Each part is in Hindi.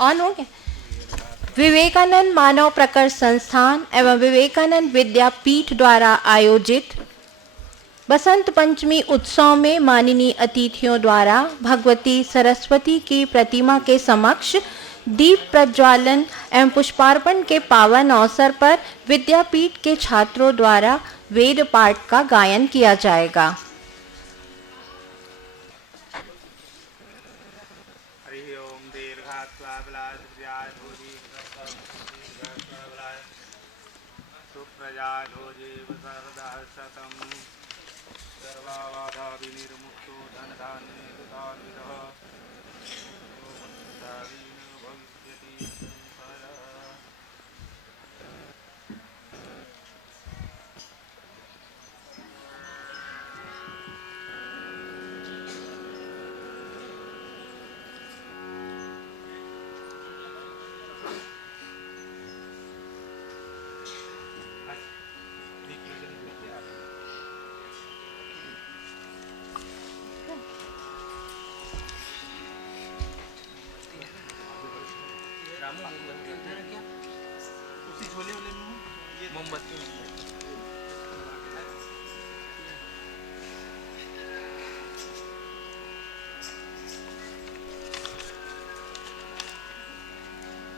ऑन हो गया। विवेकानंद मानव प्रकर्ष संस्थान एवं विवेकानंद विद्यापीठ द्वारा आयोजित बसंत पंचमी उत्सव में माननीय अतिथियों द्वारा भगवती सरस्वती की प्रतिमा के समक्ष दीप प्रज्वालन एवं पुष्पार्पण के पावन अवसर पर विद्यापीठ के छात्रों द्वारा वेद पाठ का गायन किया जाएगा।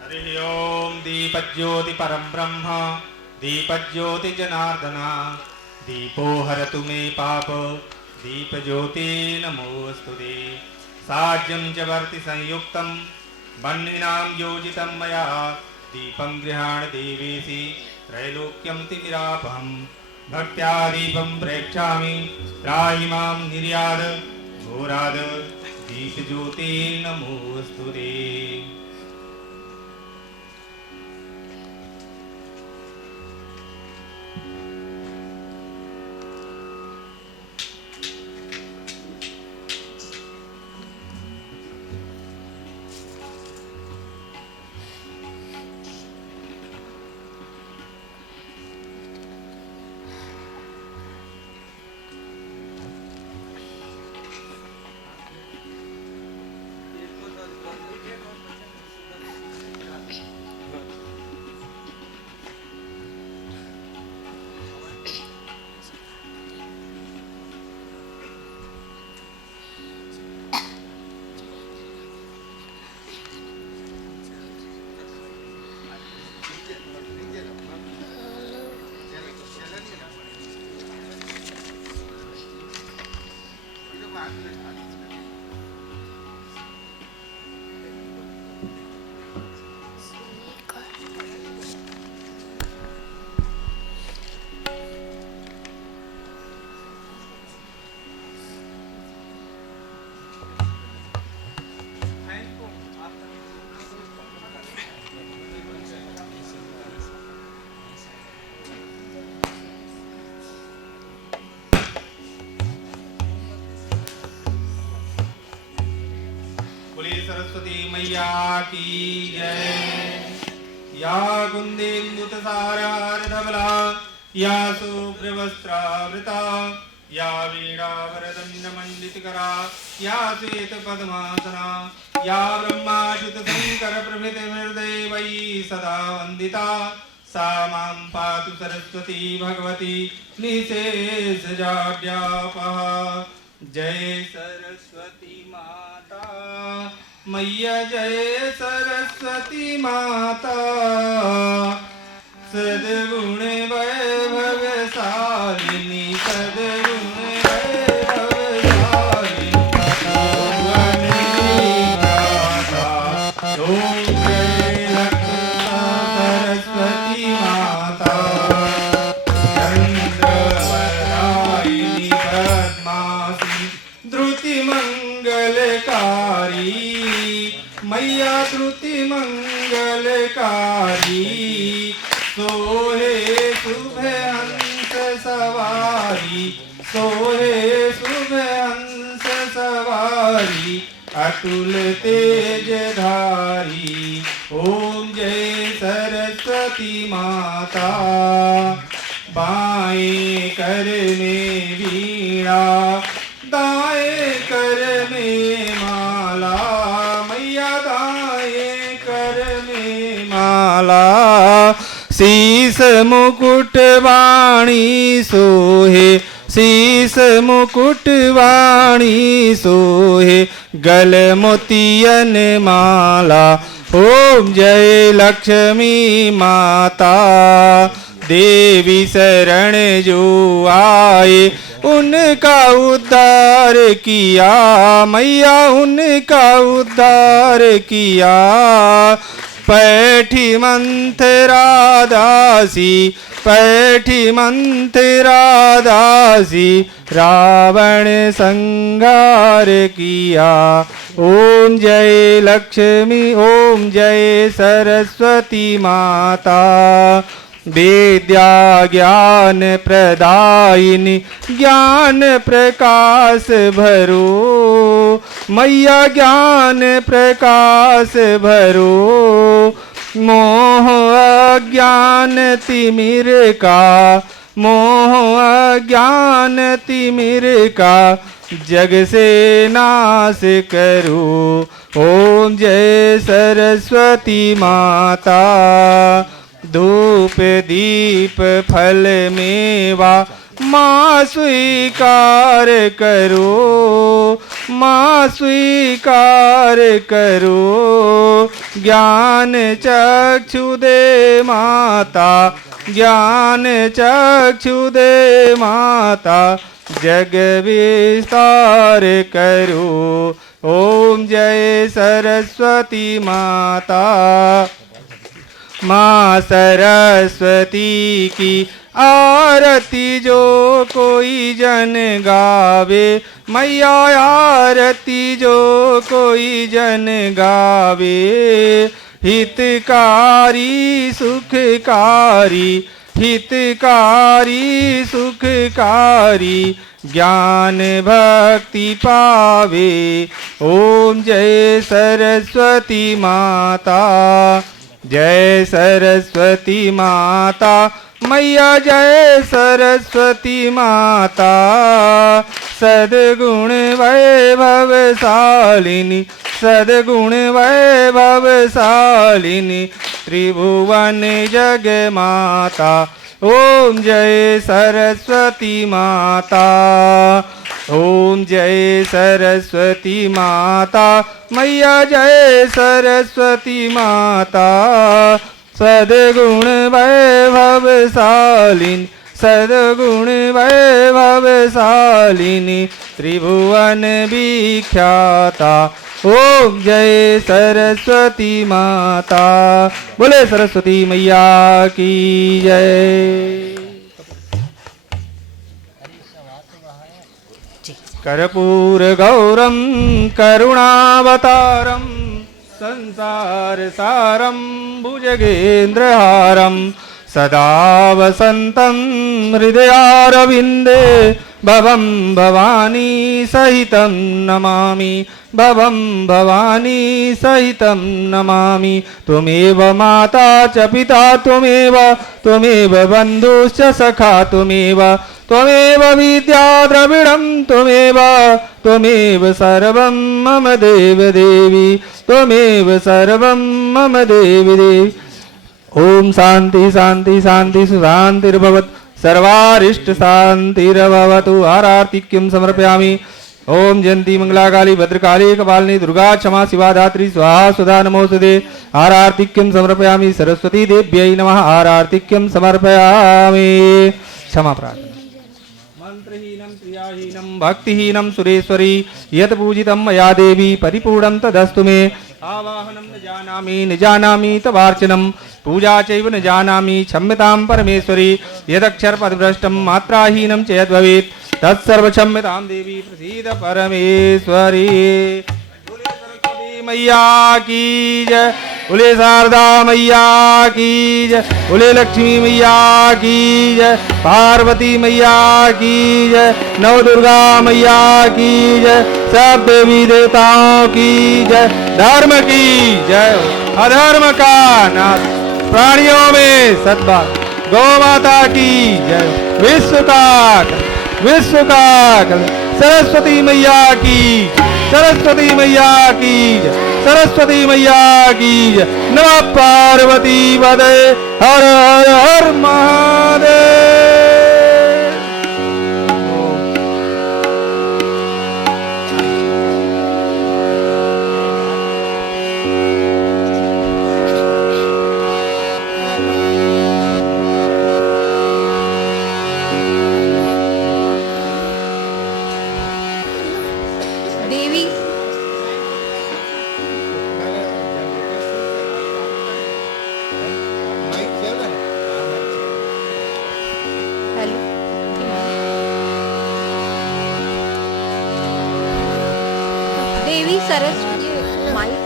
हरि ओम दीपज्योति परम ब्रह्म दीपज्योति जनार्दन दीपो हरतु मे पाप दीपज्योति नमोस्तुते। साज्यं च वर्ति संयुक्तं बह्निनां योजितं मया दीपं गृहाण देवेशि त्रैलोक्यं तिमिरापहं भक्त्या दीपं प्रेक्षामि त्राहि मां निर्याद घोराद दीपज्योति नमोस्तुते। सरस्वती मैया की जय। या कुन्देन्दुतसारहारधवला या शुभ्रवस्त्रावृता या वीणावरदण्डमण्डितकरा या श्वेतपद्मासना या ब्रह्माच्युतशङ्करप्रभृतिर्देवैः सदा वन्दिता सा मां पातु सरस्वती भगवती निशेषजाड्यापः। जय सरस्वती माता मैया जय सरस्वती माता सद्गुण वैभवशालिनी सद्गुण वैभवशालिनी ओम जय सरस्वती माता चंद्रवरायिनी पद्मासी द्रुति मंगलकारी मैया द्रुति मंगलकारी सोहे शुभ हंस सवारी सोहे शुभ हंस सवारी अतुल तेज धारी। ओम जय सरस्वती माता बाएं कर में वीणा दाएं कर में माला मैया दाएं कर माला शीस मुकुट वाणी सोहे शीस मुकुट वाणी सोहे गल मोतियन माला ओम जय लक्ष्मी माता देवी शरण जो आए उनका उद्धार किया मैया उनका उद्धार किया पैठी मंथरा दासी पैठी मंथरा दासी रावण संहार किया ओम जय लक्ष्मी ओम जय सरस्वती माता विद्या ज्ञान प्रदायिनी ज्ञान प्रकाश भरो मैया ज्ञान प्रकाश भरो मोह अज्ञान तिमिर का मोह अज्ञान तिमिर का जग से नाश करो ओम जय सरस्वती माता धूप दीप फल मेवा माँ स्वीकार करो माँ स्वीकार करो ज्ञान चक्षु दे माता ज्ञान चक्षु दे माता जग विस्तार करो ओम जय सरस्वती माता माँ सरस्वती की आरती जो कोई जन गावे मैया आरती जो कोई जन गावे हितकारी सुखकारी हितकारी सुखकारी ज्ञान भक्ति पावे ओम जय सरस्वती माता जय सरस्वती माता मैया जय सरस्वती माता सद्गुण वैभवशालिनी सद्गुण वैभवशालिनी त्रिभुवन जग माता ओम जय सरस्वती माता ओम जय सरस्वती माता मैया जय सरस्वती माता सद्गुण वैभवशालिनी सद्गुण वैभवशालिनी त्रिभुवन विख्याता ओम जय सरस्वती माता बोले सरस्वती मैया की जय कर्पूर गौरम करुणावतारम संसार सारम भुजगेन्द्रहारम सदा वसंतं हृदयारविंदे भवं भवानी सहितं नमामि भवं भवानी सहितं नमामि त्वमेव माता च पिता त्वमेव बन्धुश्च सखा त्वमेव विद्या द्रविडं त्वमेव सर्वं मम देवदेवी त्वमेव सर्वं मम देवदेवी ओम शांति शांति शांति सुशांतिर्भवत् सर्वारिष्ट शांतिर्भवतु आरतिक्यं समर्पयामि ओम जयंती मंगलाकाली भद्रकाली कपालिनी दुर्गा क्षमा शिवा धात्री स्वाहा सुधा नमोस्तुते आरतिक्यं समर्पयामि सरस्वती देव्यै नमः आरतिक्यं समर्पयामि क्षमा प्रार्थना मंत्रहीनं क्रियाहीनं भक्तिहीनं सुरेश्वरी यत् पूजितं मया देवी परिपूर्णं तदस्तु मे आवाहनं न जानामि तवार्चनं पूजा चैव न जानामि क्षम्यतां परमेश्वरी यदक्षरपदभ्रष्टं मात्राहीनं च यद्भवेत् तत्सर्वक्षम्यतां देवी प्रसीद परमेश्वरी बोले सरस्वती मैया की जय बोले शारदा मैया की जय बोले लक्ष्मी मैया की जय पार्वती मैया की जय नवदुर्गा मैया की जय सब देवी देवताओं की जय धर्म की जय अधर्म का नाश प्राणियों में सद्भाव गौ माता की जय विश्व का सरस्वती मैया की जय सरस्वती मैया की जय। नमः पार्वती पदे हर हर हर महादेव। देवी हेलो देवी सरस्वती माइक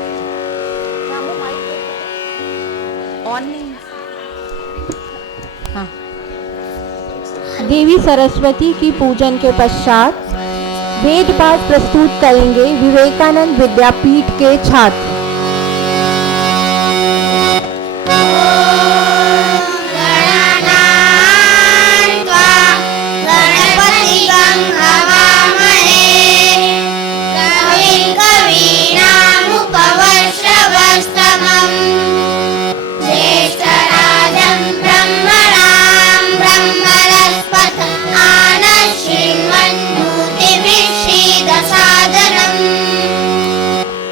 ऑन नहीं। हाँ। देवी सरस्वती की पूजन के पश्चात वेद पाठ प्रस्तुत करेंगे विवेकानंद विद्यापीठ के छात्र।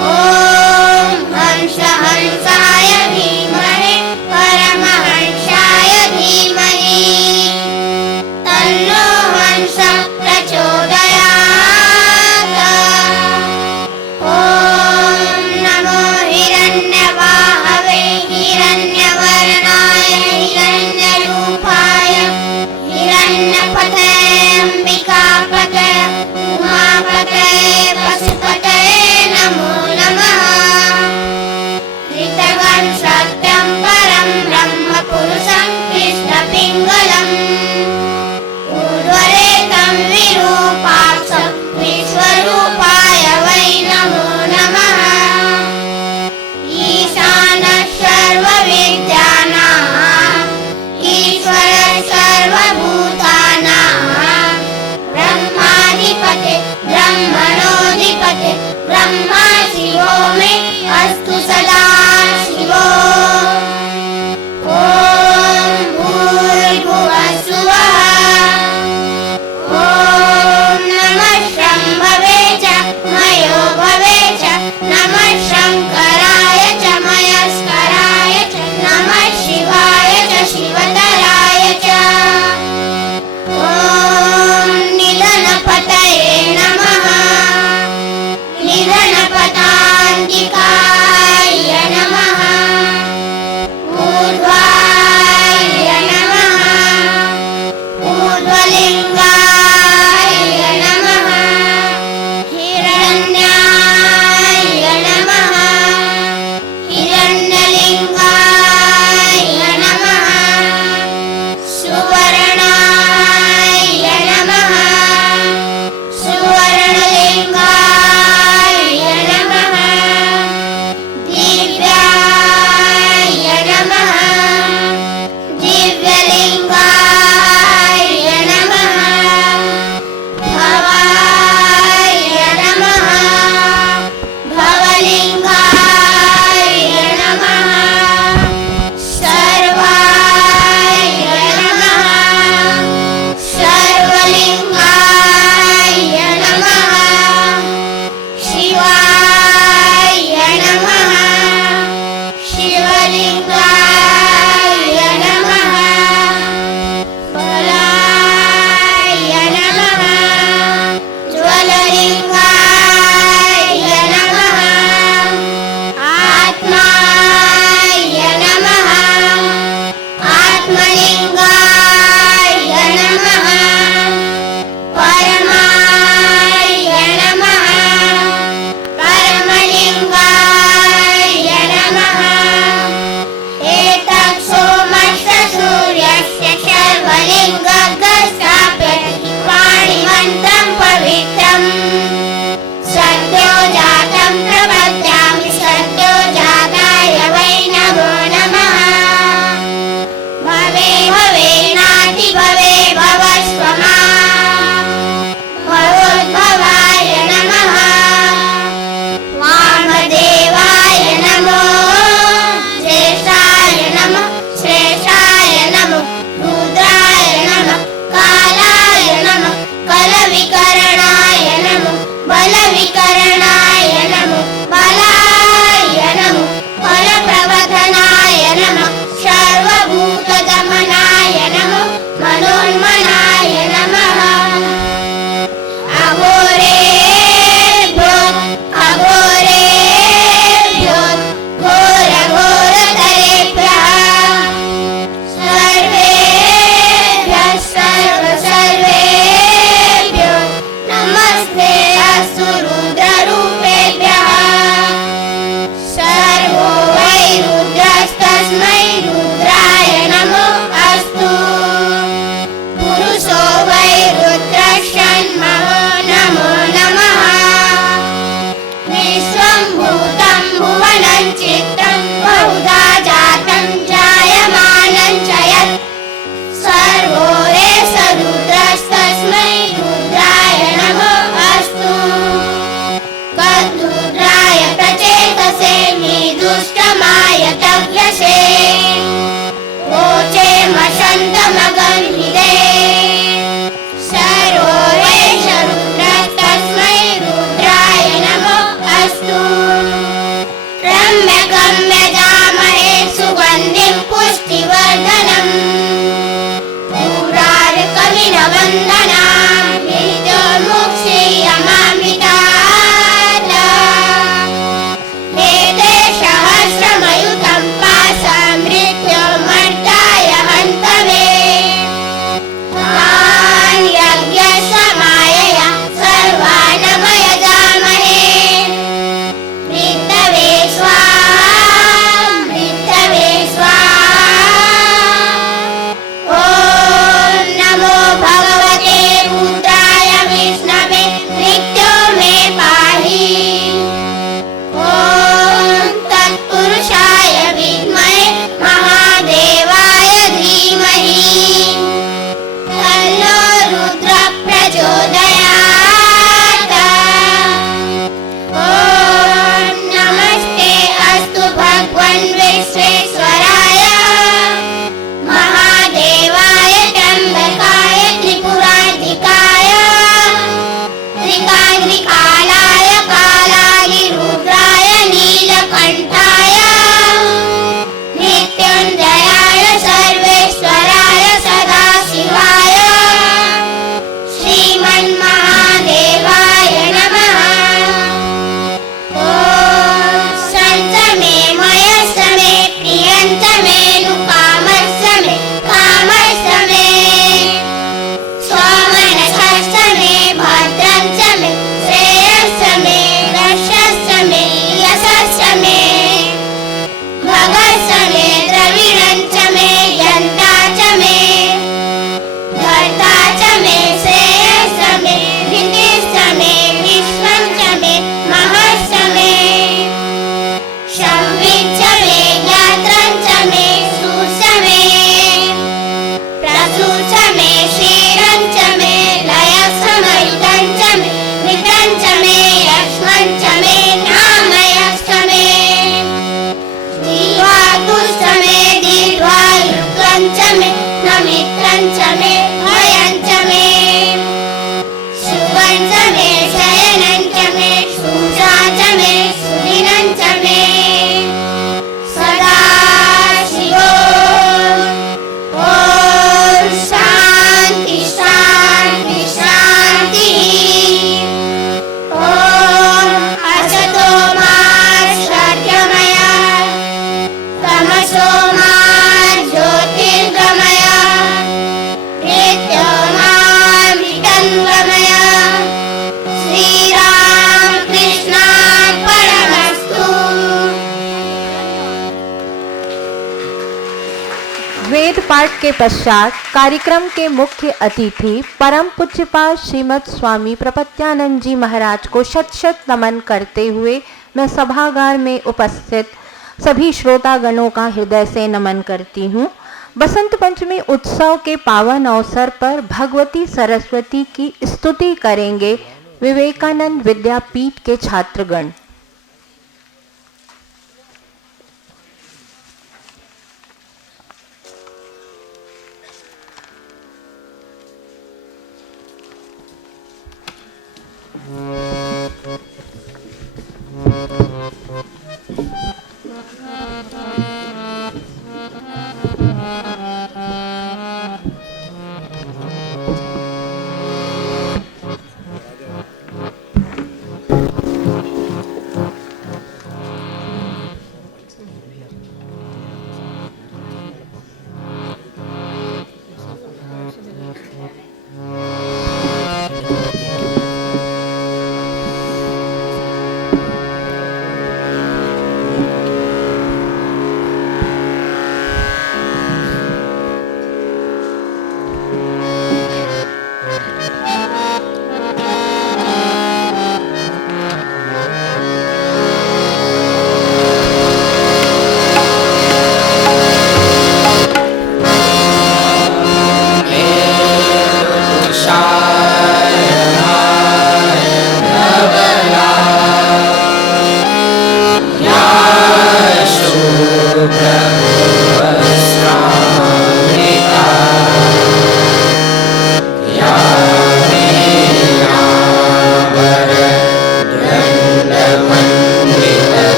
Oh त्र्यम्बकं यजामहे सुगन्धिं पुष्टिवर्धनम् उर्वारुकमिमवन्दनां मृत्युर्मुक्षीयमामृतात् एते सहस्रमयुतं पाशं मृत्युर्मर्त्याय हन्तवे तान् यज्ञसमायया सर्वानमयजामहे मृत्तवे स्वाहा मृत्तवे स्वाहा। ॐ नमो भगवते रुद्राय विष्णवे मृत्यो मे पाहि। ॐ तत्पुरुषाय विद्महे महादेवाय धीमहि तन्नो रुद्रः प्रचोदयात्। ॐ नमस्ते अस्तु भगवन् विश्वेश्वराय महादेवाय त्र्यम्बकाय त्रिपुरान्तिकाय त्रिकाग्निकालाय कालाग्निरुद्राय नीलकण्ठाय मृत्युञ्जयाय सर्वेश्वराय सदाशिवाय श्रीमन्महादेवाय नमः। ॐ सञ्च मे मयश्च मे प्रियञ्च मे नुकामश्च मे कामश्च मे सोमनसश्च मे भद्रञ्च मे श्रेयश्च मे यशश्च मे यशश्च मे भगश्च मे द्रविणञ्च मे यन्ता च मे धर्ता च मे श्रेयश्च मे धृतिश्च मे विश्वं च मे महश्च मे संविच्च मे ज्ञात्रं च मे सुश्च मे प्रसूच मे क्षीरं च मे लयसमयुतं च मे मृतं च मे यक्ष्मं च मे नामयश्च मे दीर्घायुश्च मे दीर्घायुत्वं च मे नमित्रं च मे भयं च मे सुखं च मे शयनं च मे शुजा च मे सुदिनं च मे सदाशिवो। ॐ शान्ति शान्ति शान्तिः। ॐ असतो मा सत्यमय तमसो मा ज्योतिर्गमय मृत्योर्मामृतङ्गमय। श्रीरामकृष्णार्पणमस्तु। वेद पाठ के पश्चात कार्यक्रम के मुख्य अतिथि परम पूज्यपाद श्रीमद स्वामी प्रपत्यानंद जी महाराज को शत शत नमन करते हुए मैं सभागार में उपस्थित सभी श्रोतागणों का हृदय से नमन करती हूँ। बसंत पंचमी उत्सव के पावन अवसर पर भगवती सरस्वती की स्तुति करेंगे विवेकानंद विद्यापीठ के छात्रगण।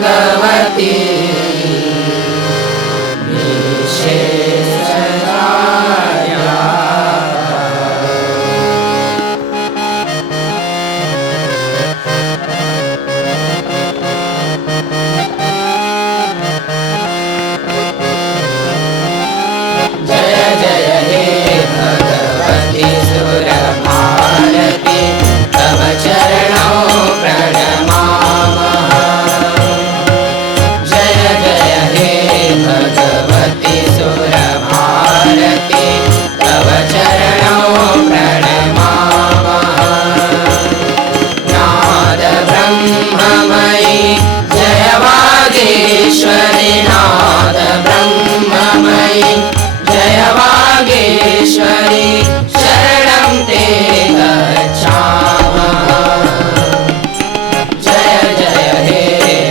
भगवती विशेषजाया। जय जय हे भगवती सुरभारती तव चरणों प्रणमामः। जय जय हे भगवती सुरभारती तव चरणों प्रणमामः। नाद ब्रह्ममयी जय वागीश्वरी नाद ब्रह्ममयी जय वागीश्वरी शरणं ते गच्छामः। जय जय हे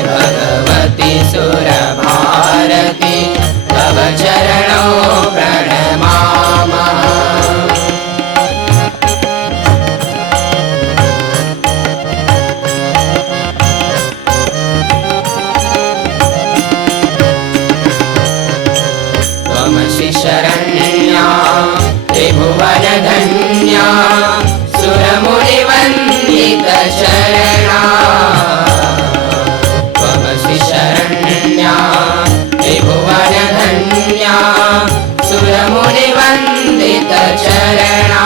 भगवती सुरभारती तव चरणों प्रणमामः। त्वमसि शरण्या त्रिभुवनधन्या सुरमुनिवन्दितचरणा। त्वमसि शरण्या त्रिभुवनधन्या सुरमुनिवन्दितचरणा।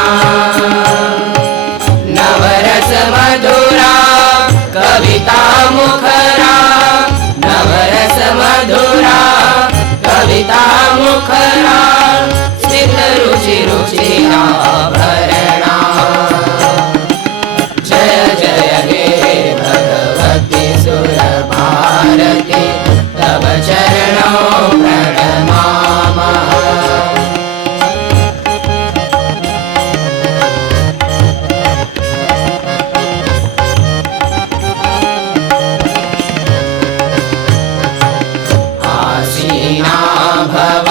नवरस मधुरा कविता मुखरा नवरस मधुरा कविता मुखरा स्मित रुचि रुचिराभरणा। जय जय हे भगवती सुरभारती तव चरणों प्रणमामः। आसीना भव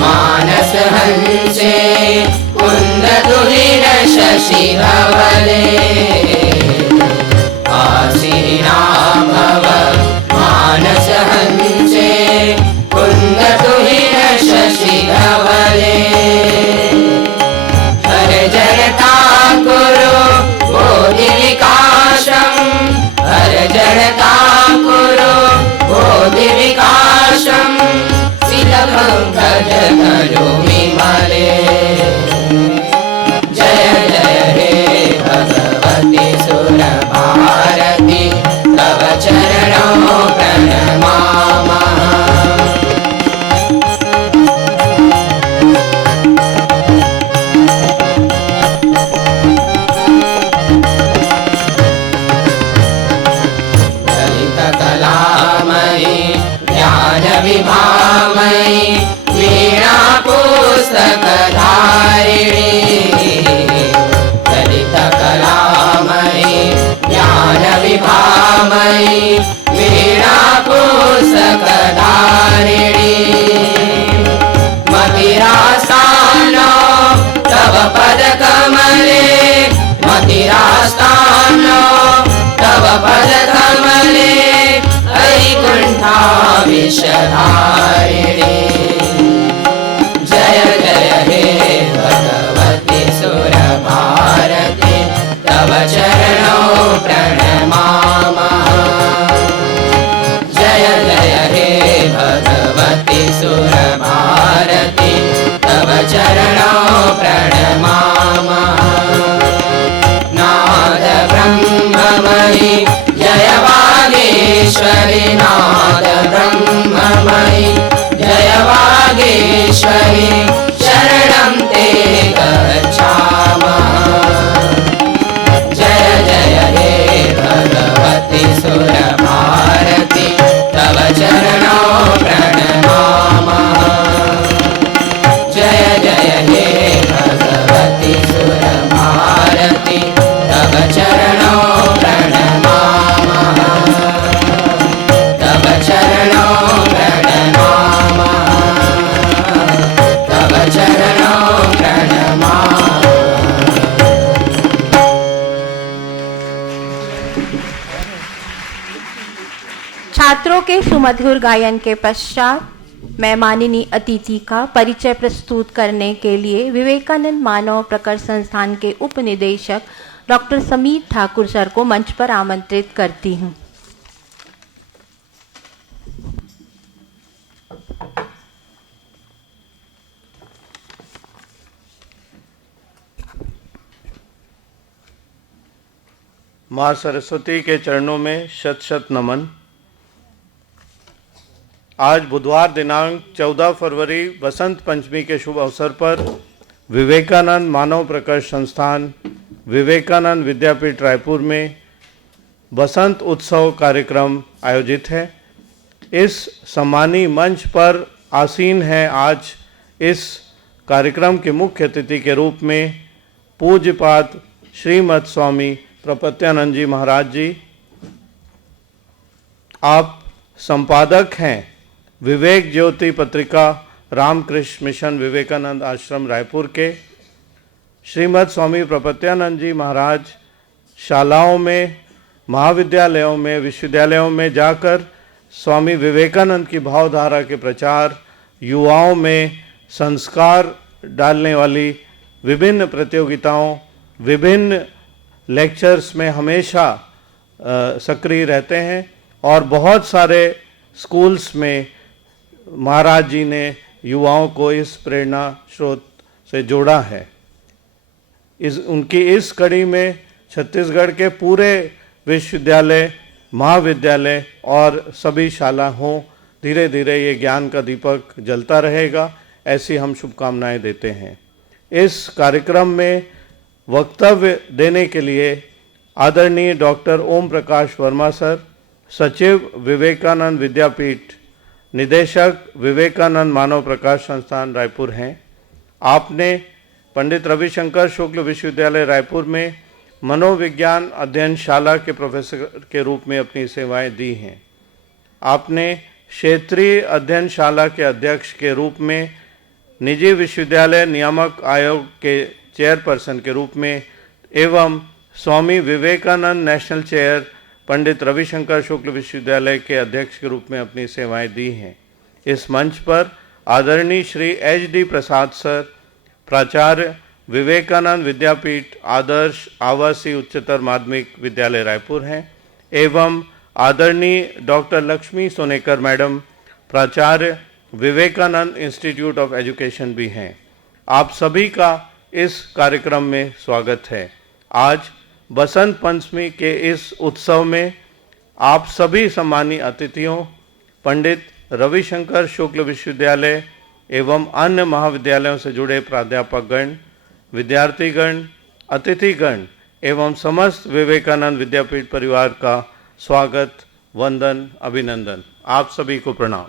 मानस हंसे कुंद तुहिर शशि धवले। आसीना भव मानस हंसे कुंद तुहिर शशि धवले। हर जड़ता कुरु बोधि विकासम हर जड़ता कुरु बोधि विकासम सिलभंगज तनु विमले। जय जय हे भगवती सुरभारती तव चरणों प्रणमामः। ललित कलामयी ज्ञान विभामयी वीणा पुस्तक धारिणी। ललित कलामयी ज्ञान विभामयी वीणा पुस्तक धारिणी। मतिरास्थानो तव पद कमले मतिरास्थानो तव पद कमले वैकुंठा विषधारिणी। जय जय हे भगवती सुरभारती तव चरणों प्रणमामः। जय जय हे भगवती सुरभारती तव चरणों प्रणमामः। नाद ब्रह्ममयी जय वागीश्वरी नाद ब्रह्ममयी जय वागीश्वरी शरणं ते गच्छामः। जय जय हे भगवती सुरभारती तव चरणों प्रणमामः। जय जय हे भगवती सुरभारती तव चरणों प्रणमामः। तव चरणों प्रणमामः। तव चरणों प्रणमामः। छात्रों के सुमधुर गायन के पश्चात मैं माननीय अतिथि का परिचय प्रस्तुत करने के लिए विवेकानंद मानव प्रकर्ष संस्थान के उप निदेशक डॉक्टर समीर ठाकुर सर को मंच पर आमंत्रित करती हूँ। माँ सरस्वती के चरणों में शत शत नमन। आज बुधवार दिनांक 14 फरवरी बसंत पंचमी के शुभ अवसर पर विवेकानंद मानव प्रकर्ष संस्थान विवेकानंद विद्यापीठ रायपुर में बसंत उत्सव कार्यक्रम आयोजित है। इस सम्मानी मंच पर आसीन है आज इस कार्यक्रम के मुख्य अतिथि के रूप में पूज्यपाद श्रीमद स्वामी प्रपत्यानंद जी महाराज जी। आप संपादक हैं विवेक ज्योति पत्रिका रामकृष्ण मिशन विवेकानंद आश्रम रायपुर के। श्रीमद स्वामी प्रपत्यानंद जी महाराज शालाओं में, महाविद्यालयों में, विश्वविद्यालयों में जाकर स्वामी विवेकानंद की भावधारा के प्रचार, युवाओं में संस्कार डालने वाली विभिन्न प्रतियोगिताओं, विभिन्न लेक्चर्स में हमेशा सक्रिय रहते हैं और बहुत सारे स्कूल्स में महाराज जी ने युवाओं को इस प्रेरणा स्रोत से जोड़ा है। उनकी इस कड़ी में छत्तीसगढ़ के पूरे विश्वविद्यालय, महाविद्यालय और सभी शालाओं धीरे धीरे ये ज्ञान का दीपक जलता रहेगा, ऐसी हम शुभकामनाएं देते हैं। इस कार्यक्रम में वक्तव्य देने के लिए आदरणीय डॉक्टर ओम प्रकाश वर्मा सर, सचिव विवेकानंद विद्यापीठ, निदेशक विवेकानंद मानव प्रकाश संस्थान रायपुर हैं। आपने पंडित रविशंकर शुक्ल विश्वविद्यालय रायपुर में मनोविज्ञान अध्ययनशाला के प्रोफेसर के रूप में अपनी सेवाएं दी हैं। आपने क्षेत्रीय अध्ययनशाला के अध्यक्ष के रूप में, निजी विश्वविद्यालय नियामक आयोग के चेयरपर्सन के रूप में एवं स्वामी विवेकानंद नेशनल चेयर पंडित रविशंकर शुक्ल विश्वविद्यालय के अध्यक्ष के रूप में अपनी सेवाएं दी हैं। इस मंच पर आदरणीय श्री HD प्रसाद सर, प्राचार्य विवेकानंद विद्यापीठ आदर्श आवासीय उच्चतर माध्यमिक विद्यालय रायपुर हैं एवं आदरणीय डॉक्टर लक्ष्मी सोनेकर मैडम, प्राचार्य विवेकानंद इंस्टीट्यूट ऑफ एजुकेशन भी हैं। आप सभी का इस कार्यक्रम में स्वागत है। आज बसंत पंचमी के इस उत्सव में आप सभी सम्मानीय अतिथियों, पंडित रविशंकर शुक्ल विश्वविद्यालय एवं अन्य महाविद्यालयों से जुड़े प्राध्यापकगण, विद्यार्थीगण, अतिथिगण एवं समस्त विवेकानंद विद्यापीठ परिवार का स्वागत, वंदन, अभिनंदन। आप सभी को प्रणाम।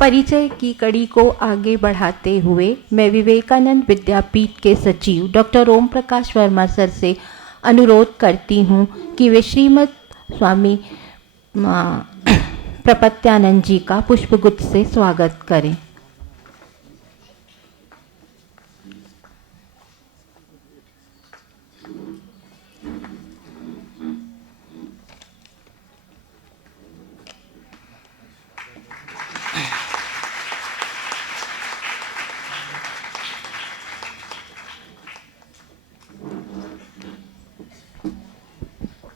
परिचय की कड़ी को आगे बढ़ाते हुए मैं विवेकानंद विद्यापीठ के सचिव डॉक्टर ओम प्रकाश वर्मा सर से अनुरोध करती हूँ कि वे श्रीमद स्वामी प्रपत्यानंद जी का पुष्पगुच्छ से स्वागत करें।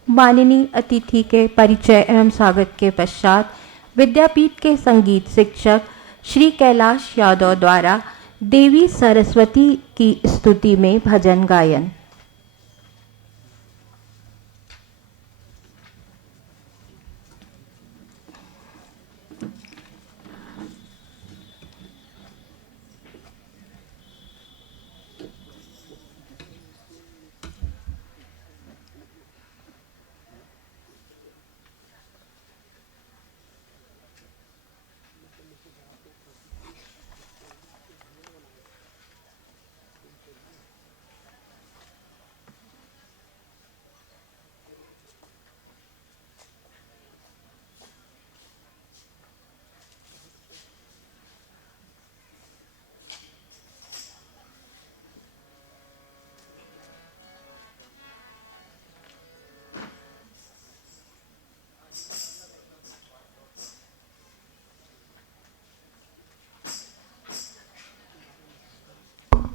माननीय अतिथि के परिचय एवं स्वागत के पश्चात विद्यापीठ के संगीत शिक्षक श्री कैलाश यादव द्वारा देवी सरस्वती की स्तुति में भजन गायन।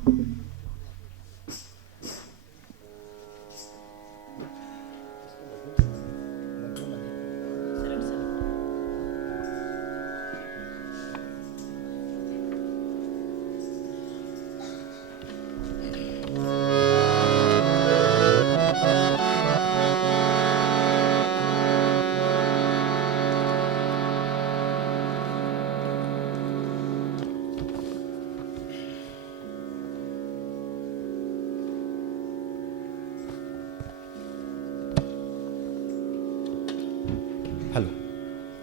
Hello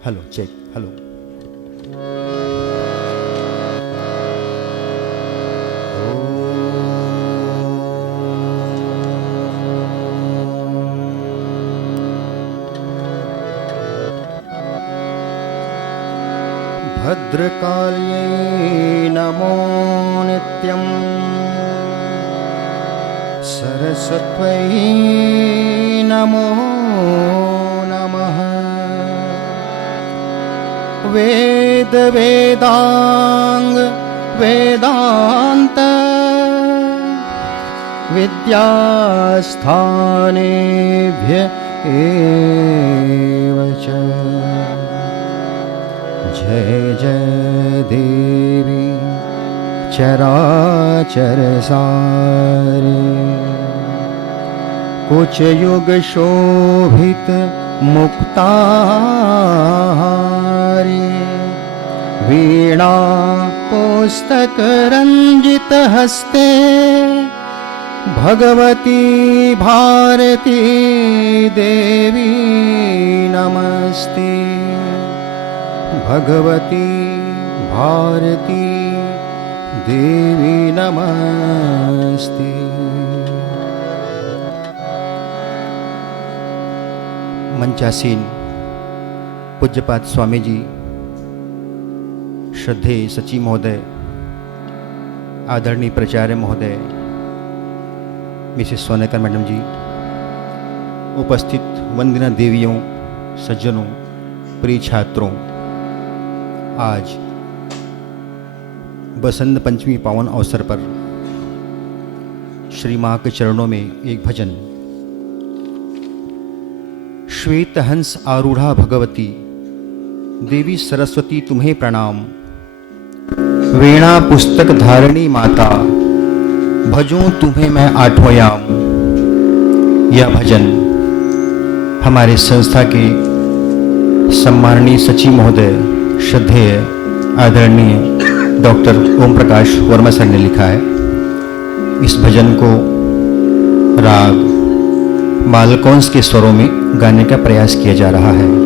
hello check hello. भद्रकाल्ये नमो नित्यम् सरस्वत्यै नमो नमः। वेद वेदांग वेदांत विद्यास्थानेभ्य एव च। जय जय देवी चराचर सारे। कुछ युग शोभित मुक्ताहारी। वीणा पुस्तक रंजित हस्ते। भगवती भारती देवी नमस्ते। भगवती भारती देवी नमस्ते। मंचासीन पूज्यपाद स्वामी जी, श्रद्धेय सचिव महोदय, आदरणीय प्राचार्य महोदय, मिसेस सोनेकर मैडम जी, उपस्थित वंदना देवियों, सज्जनों, प्रिय छात्रों, आज बसंत पंचमी पावन अवसर पर श्री माँ के चरणों में एक भजन। श्वेत हंस आरूढ़ा भगवती देवी सरस्वती तुम्हें प्रणाम। वीणा पुस्तक धारिणी माता भजूं तुम्हें मैं आठों याम। यह भजन हमारे संस्था के सम्माननीय सचिव महोदय श्रद्धेय आदरणीय डॉक्टर ओम प्रकाश वर्मा सर ने लिखा है। इस भजन को राग मालकौंस के स्वरों में गाने का प्रयास किया जा रहा है।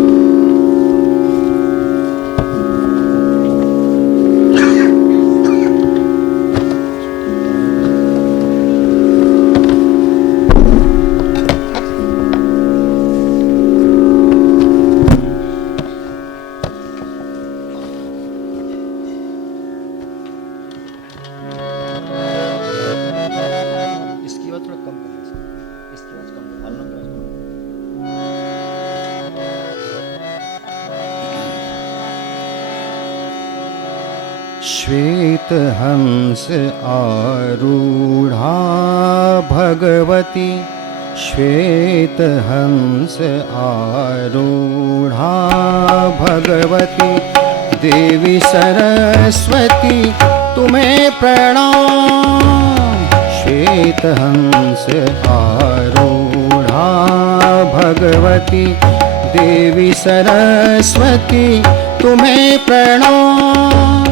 श्वेत हंस आरूढ़ा भगवती। श्वेत हंस आरूढ़ा भगवती देवी सरस्वती तुम्हें प्रणाम। श्वेत हंस आरूढ़ा भगवती देवी सरस्वती तुम्हें प्रणाम।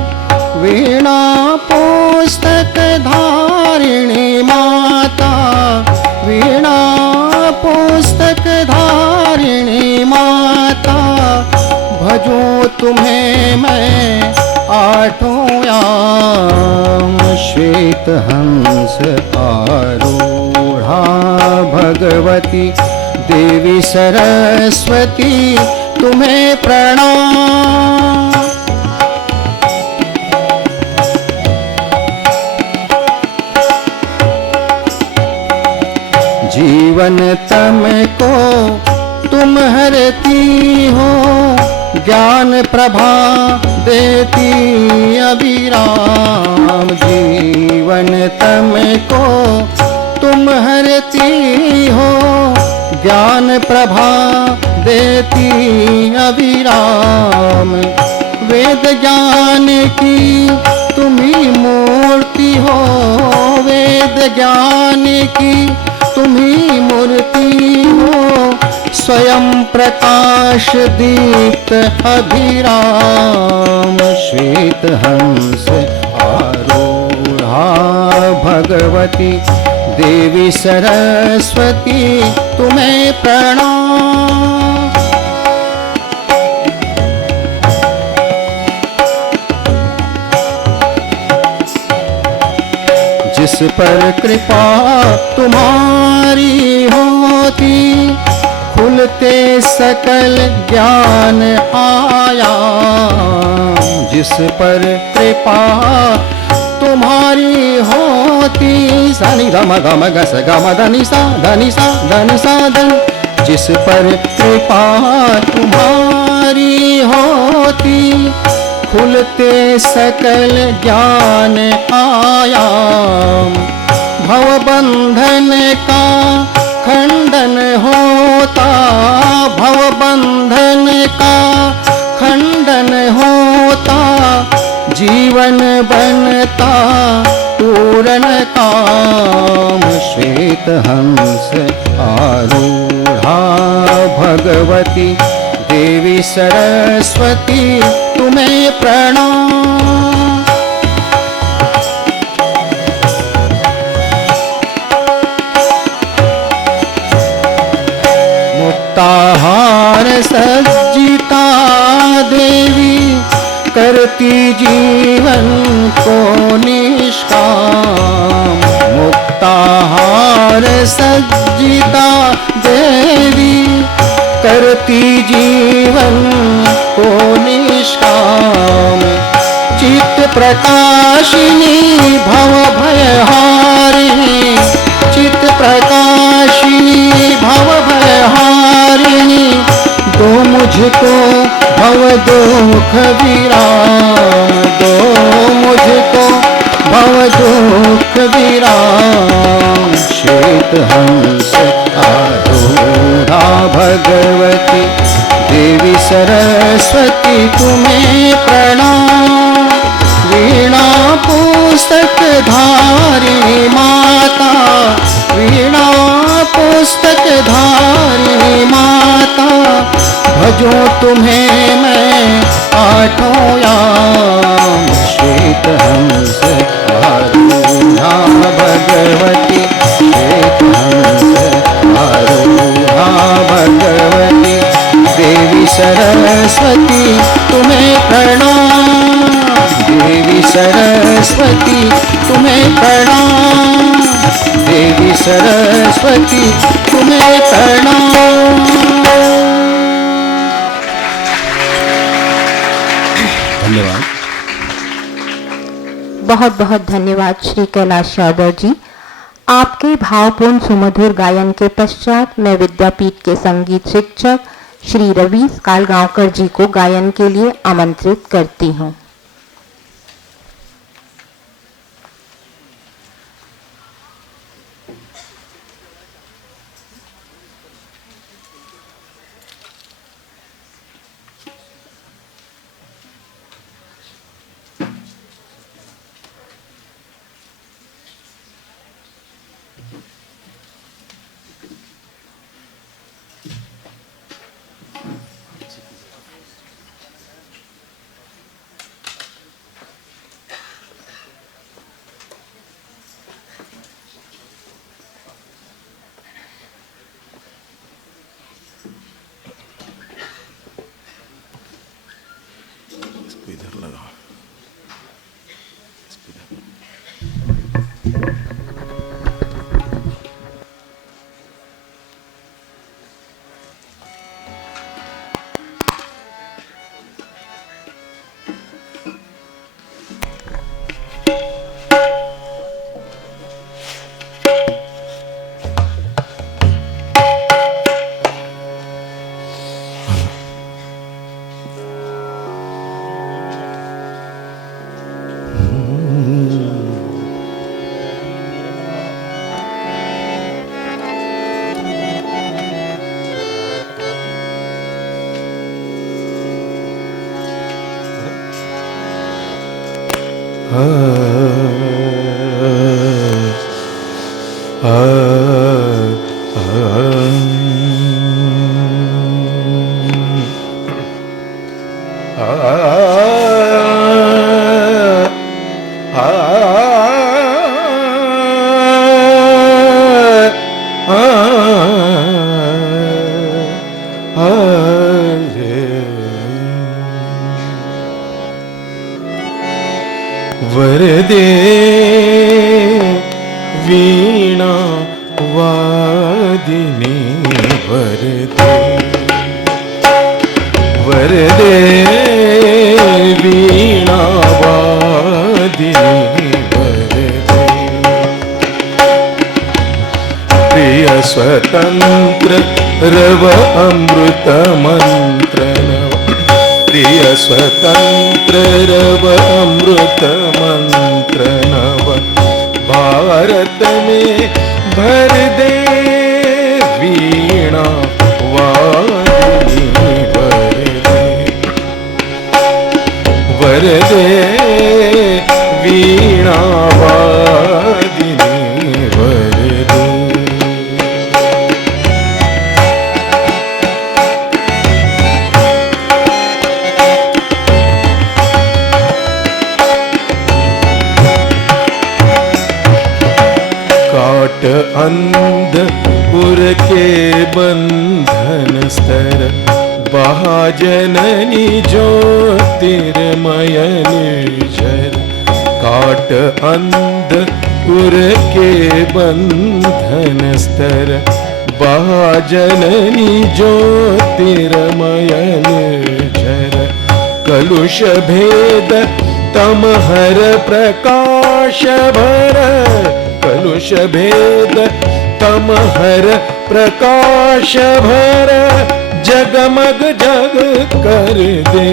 वीणा पुस्तक धारिणी माता। वीणा पुस्तक धारिणी माता भजूं तुम्हें मैं आठों याम। श्वेत हंस आरूढ़ा भगवती देवी सरस्वती तुम्हें प्रणाम। जीवन तम को तुम हरती हो। ज्ञान प्रभा देती अविराम। जीवन तम को तुम हरती हो, ज्ञान प्रभा देती अविराम। वेद ज्ञान की तुम्ही मूर्ति हो, वेद ज्ञान की तुम्ही मूर्ति हो, स्वयं प्रकाश दीप्त अभिराम। श्वेत हंस आरूढ़ा भगवती देवी सरस्वती तुम्हें प्रणाम। जिस पर कृपा तुम्हारी होती, खुलते सकल ज्ञान आया। जिस पर कृपा तुम्हारी होती, सनि गम गम गस गम धनि सा धनि सा धनि सा धन। जिस पर कृपा तुम्हारी होती, खुलते सकल ज्ञान आया। भवबंधन का खंडन होता, भवबंधन का खंडन होता, जीवन बनता पूर्ण काम। श्वेत हंस आरूढ़ा भगवती देवी सरस्वती तुम्हें प्रणाम। मुक्ताहार सज्जिता देवी, करती जीवन को निष्काम। मुक्ताहार सज्जिता देवी, करती जीवन को निष्काम। चित्त प्रकाशिनी भव भयहारिणी, चित्त प्रकाशिनी भव भयहारिणी। दो मुझको भव दुख विराम, दो मुझको भव दुख विराम। श्वेत हंस आरूढ़ा भगवती देवी सरस्वती तुम्हें प्रणाम। वीणा पुस्तक धारिणी माता, वीणा पुस्तक धारिणी माता। भजो तुम्हें मैं आठों याम। श्वेत हंस आरूढ़ा भगवती, श्वेत हंस आरूढ़ा भगवती देवी सरस्वती तुम्हें प्रणाम। देवी सरस्वती तुम्हें प्रणाम, देवी सरस्वती तुम्हें प्रणाम। धन्यवाद। बहुत बहुत धन्यवाद श्री कैलाश यादव जी। आपके भावपूर्ण सुमधुर गायन के पश्चात मैं विद्यापीठ के संगीत शिक्षक श्री रवीश कालगांवकर जी को गायन के लिए आमंत्रित करती हूँ। इधर लगा। वरदे वीणा वादिनी वरदे वरदे वीणा वादिनी वरदे प्रिय स्वतंत्र रव अमृत मंत्र प्रिय स्वतंत्र रव अमृत मंत्र नव भारत में भर दे वीणा वादिनी वरदे वीणा वादिनी वरदे काट अंध पुर के बंधन स्तर महाजननी ज्योतिर्मय निर्झर काट अंध पुर के बंधन स्तर महाजननी ज्योतिर्मय निर्झर कलुष भेद तमहर प्रकाश भर कलुष भेद तमहर प्रकाश भर जगमग जग कर दे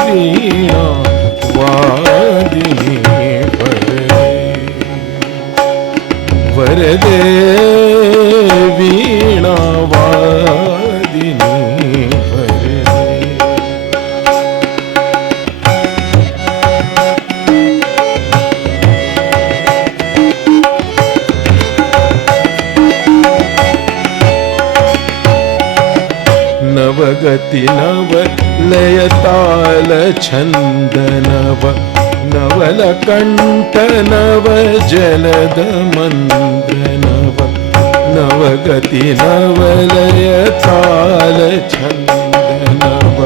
वीणा वादिनी वरदे वीणा वादिनी वरदे नवगति नव लय ताल छंद नव नवल कंठ नव जलद मंद्र नव नवगति नव लय ताल छंद नव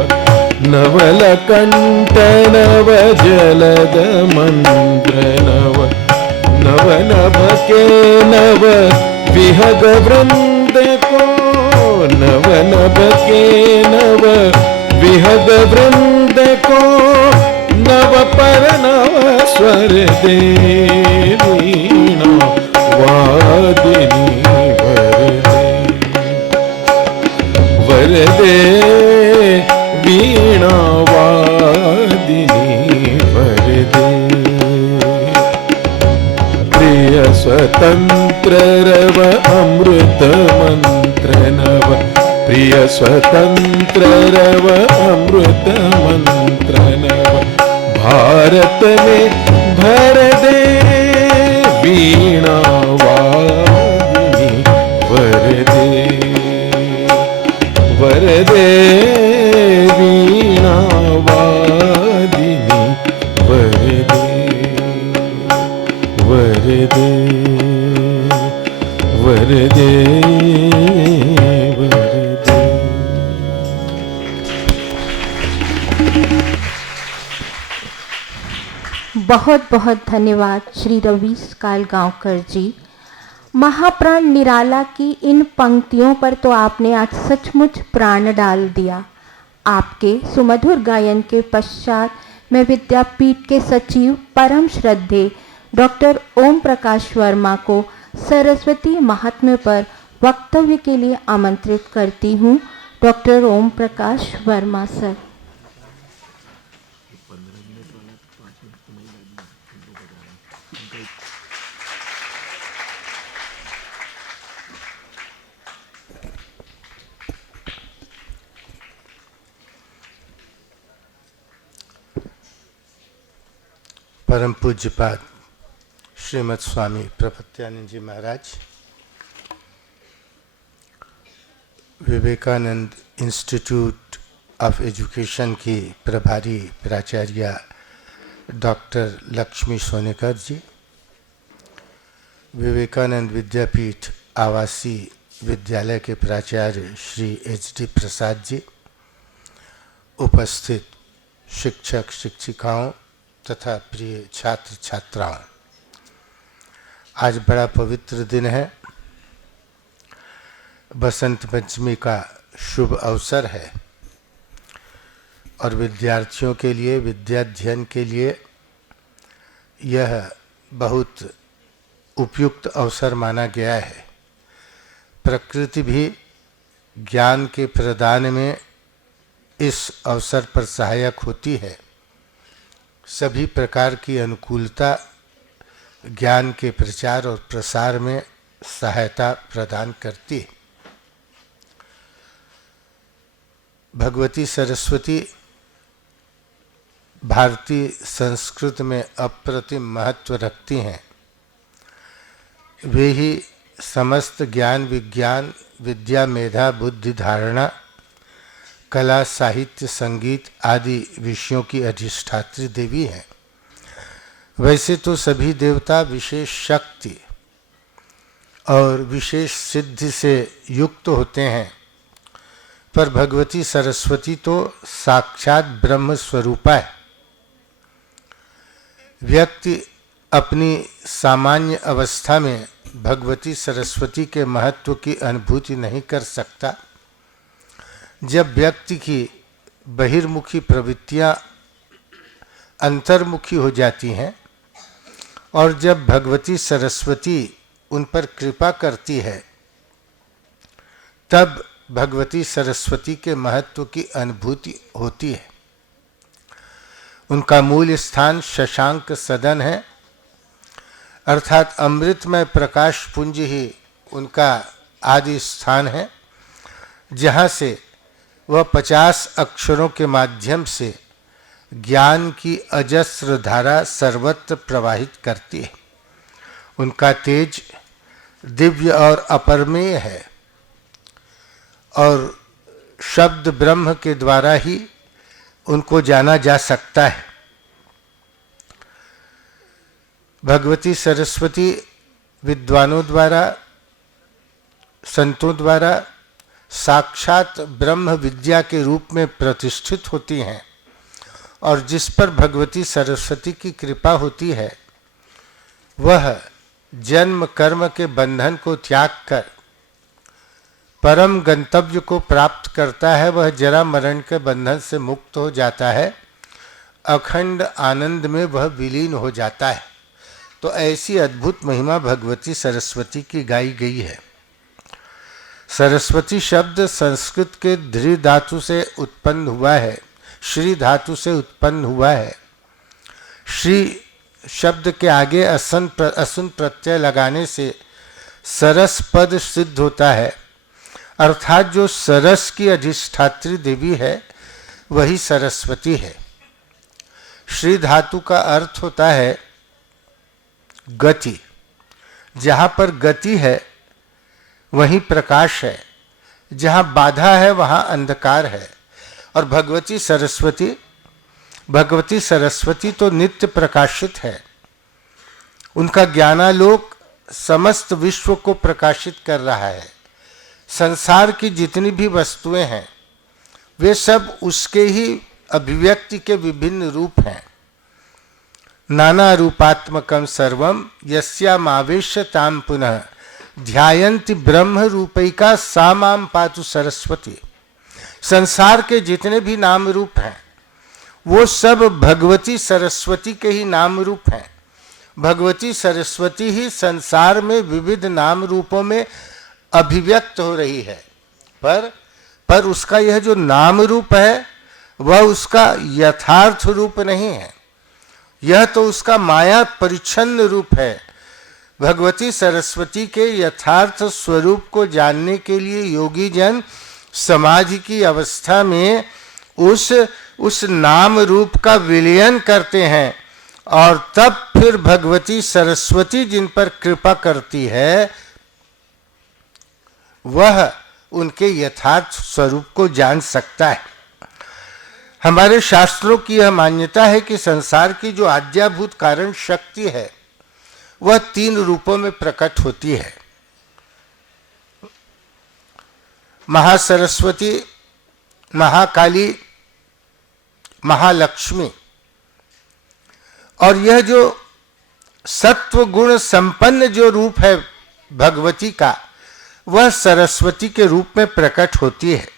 नवल कंठ नव जलद मंद्र नव नव नभ के नव विहग वृंद को नव नभ के नव विहग वृंद को नव पर नव स्वर दे वीणा वादिनी वरदे वीणा वादिनी वरदे प्रिय स्वतंत्र रव अमृत मंत्र नव प्रिय स्वतंत्र रव अमृत मंत्र नव भारत में भर दे वीणा वादिनी वरदे वरदे वीणा वादिनी वरदे वरदे वरदे बहुत बहुत धन्यवाद श्री रवीश कालगांवकर जी। महाप्राण निराला की इन पंक्तियों पर तो आपने आज सचमुच प्राण डाल दिया। आपके सुमधुर गायन के पश्चात मैं विद्यापीठ के सचिव परम श्रद्धेय डॉक्टर ओम प्रकाश वर्मा को सरस्वती महात्म्य पर वक्तव्य के लिए आमंत्रित करती हूँ। Doctor Om Prakash Verma sir. परम पूज्यपाद श्रीमद स्वामी प्रपत्यानंद जी महाराज, विवेकानंद इंस्टीट्यूट ऑफ एजुकेशन की प्रभारी प्राचार्य डॉक्टर लक्ष्मी सोनेकर जी, विवेकानंद विद्यापीठ आवासीय विद्यालय के प्राचार्य श्री एच.डी. प्रसाद जी, उपस्थित शिक्षक शिक्षिकाओं, तथा प्रिय छात्र छात्राओं, आज बड़ा पवित्र दिन है। बसंत पंचमी का शुभ अवसर है और विद्यार्थियों के लिए, विद्याध्ययन के लिए यह बहुत उपयुक्त अवसर माना गया है। प्रकृति भी ज्ञान के प्रदान में इस अवसर पर सहायक होती है। सभी प्रकार की अनुकूलता ज्ञान के प्रचार और प्रसार में सहायता प्रदान करती है। भगवती सरस्वती भारतीय संस्कृत में अप्रतिम महत्व रखती हैं। वे ही समस्त ज्ञान, विज्ञान, विद्या, मेधा, बुद्धि, धारणा, कला, साहित्य, संगीत आदि विषयों की अधिष्ठात्री देवी हैं। वैसे तो सभी देवता विशेष शक्ति और विशेष सिद्धि से युक्त होते हैं, पर भगवती सरस्वती तो साक्षात ब्रह्म स्वरूपा है। व्यक्ति अपनी सामान्य अवस्था में भगवती सरस्वती के महत्व की अनुभूति नहीं कर सकता। जब व्यक्ति की बहिर्मुखी प्रवृत्तियां अंतर्मुखी हो जाती हैं और जब भगवती सरस्वती उन पर कृपा करती है, तब भगवती सरस्वती के महत्व की अनुभूति होती है। उनका मूल स्थान शशांक सदन है, अर्थात अमृतमय प्रकाश पुंज ही उनका आदि स्थान है, जहाँ से वह 50 अक्षरों के माध्यम से ज्ञान की अजस्र धारा सर्वत्र प्रवाहित करती है। उनका तेज दिव्य और अपरमेय है और शब्द ब्रह्म के द्वारा ही उनको जाना जा सकता है। भगवती सरस्वती विद्वानों द्वारा, संतों द्वारा साक्षात ब्रह्म विद्या के रूप में प्रतिष्ठित होती हैं और जिस पर भगवती सरस्वती की कृपा होती है, वह जन्म कर्म के बंधन को त्याग कर परम गंतव्य को प्राप्त करता है। वह जरा मरण के बंधन से मुक्त हो जाता है, अखंड आनंद में वह विलीन हो जाता है। तो ऐसी अद्भुत महिमा भगवती सरस्वती की गाई गई है। सरस्वती शब्द संस्कृत के धृ धातु से उत्पन्न हुआ है, श्री धातु से उत्पन्न हुआ है। श्री शब्द के आगे असन प्रत्यय लगाने से सरस पद सिद्ध होता है, अर्थात जो सरस की अधिष्ठात्री देवी है वही सरस्वती है। श्री धातु का अर्थ होता है गति। जहाँ पर गति है वहीं प्रकाश है, जहाँ बाधा है वहाँ अंधकार है। और भगवती सरस्वती तो नित्य प्रकाशित है। उनका ज्ञानालोक समस्त विश्व को प्रकाशित कर रहा है। संसार की जितनी भी वस्तुएं हैं वे सब उसके ही अभिव्यक्ति के विभिन्न रूप हैं। नाना रूपात्मकम सर्वम यस्यामावेश्यताम पुनः ध्यायन्ति ब्रह्म रूपैका सा माम पातु सरस्वती। संसार के जितने भी नाम रूप हैं वो सब भगवती सरस्वती के ही नाम रूप हैं। भगवती सरस्वती ही संसार में विविध नाम रूपों में अभिव्यक्त हो रही है, पर उसका यह जो नाम रूप है वह उसका यथार्थ रूप नहीं है। यह तो उसका माया परिच्छन्न रूप है। भगवती सरस्वती के यथार्थ स्वरूप को जानने के लिए योगी जन समाधि की अवस्था में उस नाम रूप का विलयन करते हैं और तब फिर भगवती सरस्वती जिन पर कृपा करती है वह उनके यथार्थ स्वरूप को जान सकता है। हमारे शास्त्रों की यह मान्यता है कि संसार की जो आद्याभूत कारण शक्ति है वह 3 रूपों में प्रकट होती है। महासरस्वती, महाकाली, महालक्ष्मी। और यह जो सत्व गुण संपन्न जो रूप है भगवती का, वह सरस्वती के रूप में प्रकट होती है।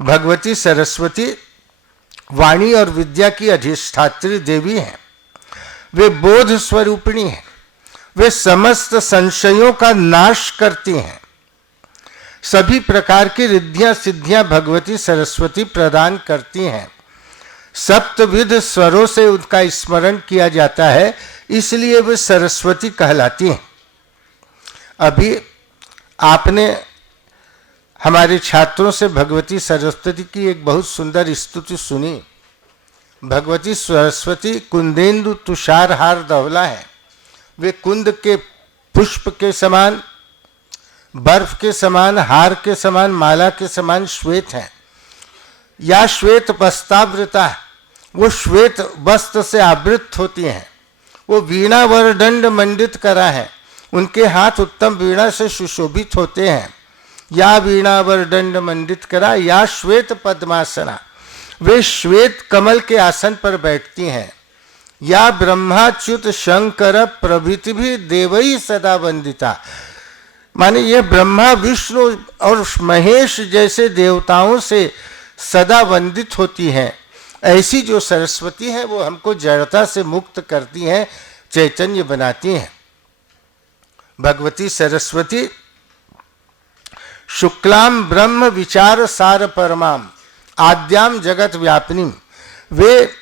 भगवती सरस्वती वाणी और विद्या की अधिष्ठात्री देवी हैं। वे बोध स्वरूपिणी हैं। वे समस्त संशयों का नाश करती हैं। सभी प्रकार की रिद्धियां सिद्धियां भगवती सरस्वती प्रदान करती हैं। सप्तविध स्वरों से उनका स्मरण किया जाता है, इसलिए वे सरस्वती कहलाती हैं। अभी आपने हमारे छात्रों से भगवती सरस्वती की एक बहुत सुंदर स्तुति सुनी। भगवती सरस्वती कुंदेन्दु तुषारहार धवला है। वे कुंद के पुष्प के समान, बर्फ के समान, हार के समान, माला के समान श्वेत हैं। या श्वेत वस्त्रावृता, वो श्वेत वस्त्र से आवृत होती हैं। वो वीणा वरदंड मंडित करा है। उनके हाथ उत्तम वीणा से सुशोभित होते हैं। या वीणा वरदंड मंडित करा या श्वेत पद्मासना, वे श्वेत कमल के आसन पर बैठती हैं। या ब्रह्माच्युत शंकर प्रभृति भी देवई सदा वंदिता, माने ये ब्रह्मा विष्णु और महेश जैसे देवताओं से सदा वंदित होती हैं। ऐसी जो सरस्वती है वो हमको जड़ता से मुक्त करती हैं, चैतन्य बनाती हैं। भगवती सरस्वती शुक्लाम ब्रह्म विचार सार परमाम आद्याम जगत व्यापिनी, वे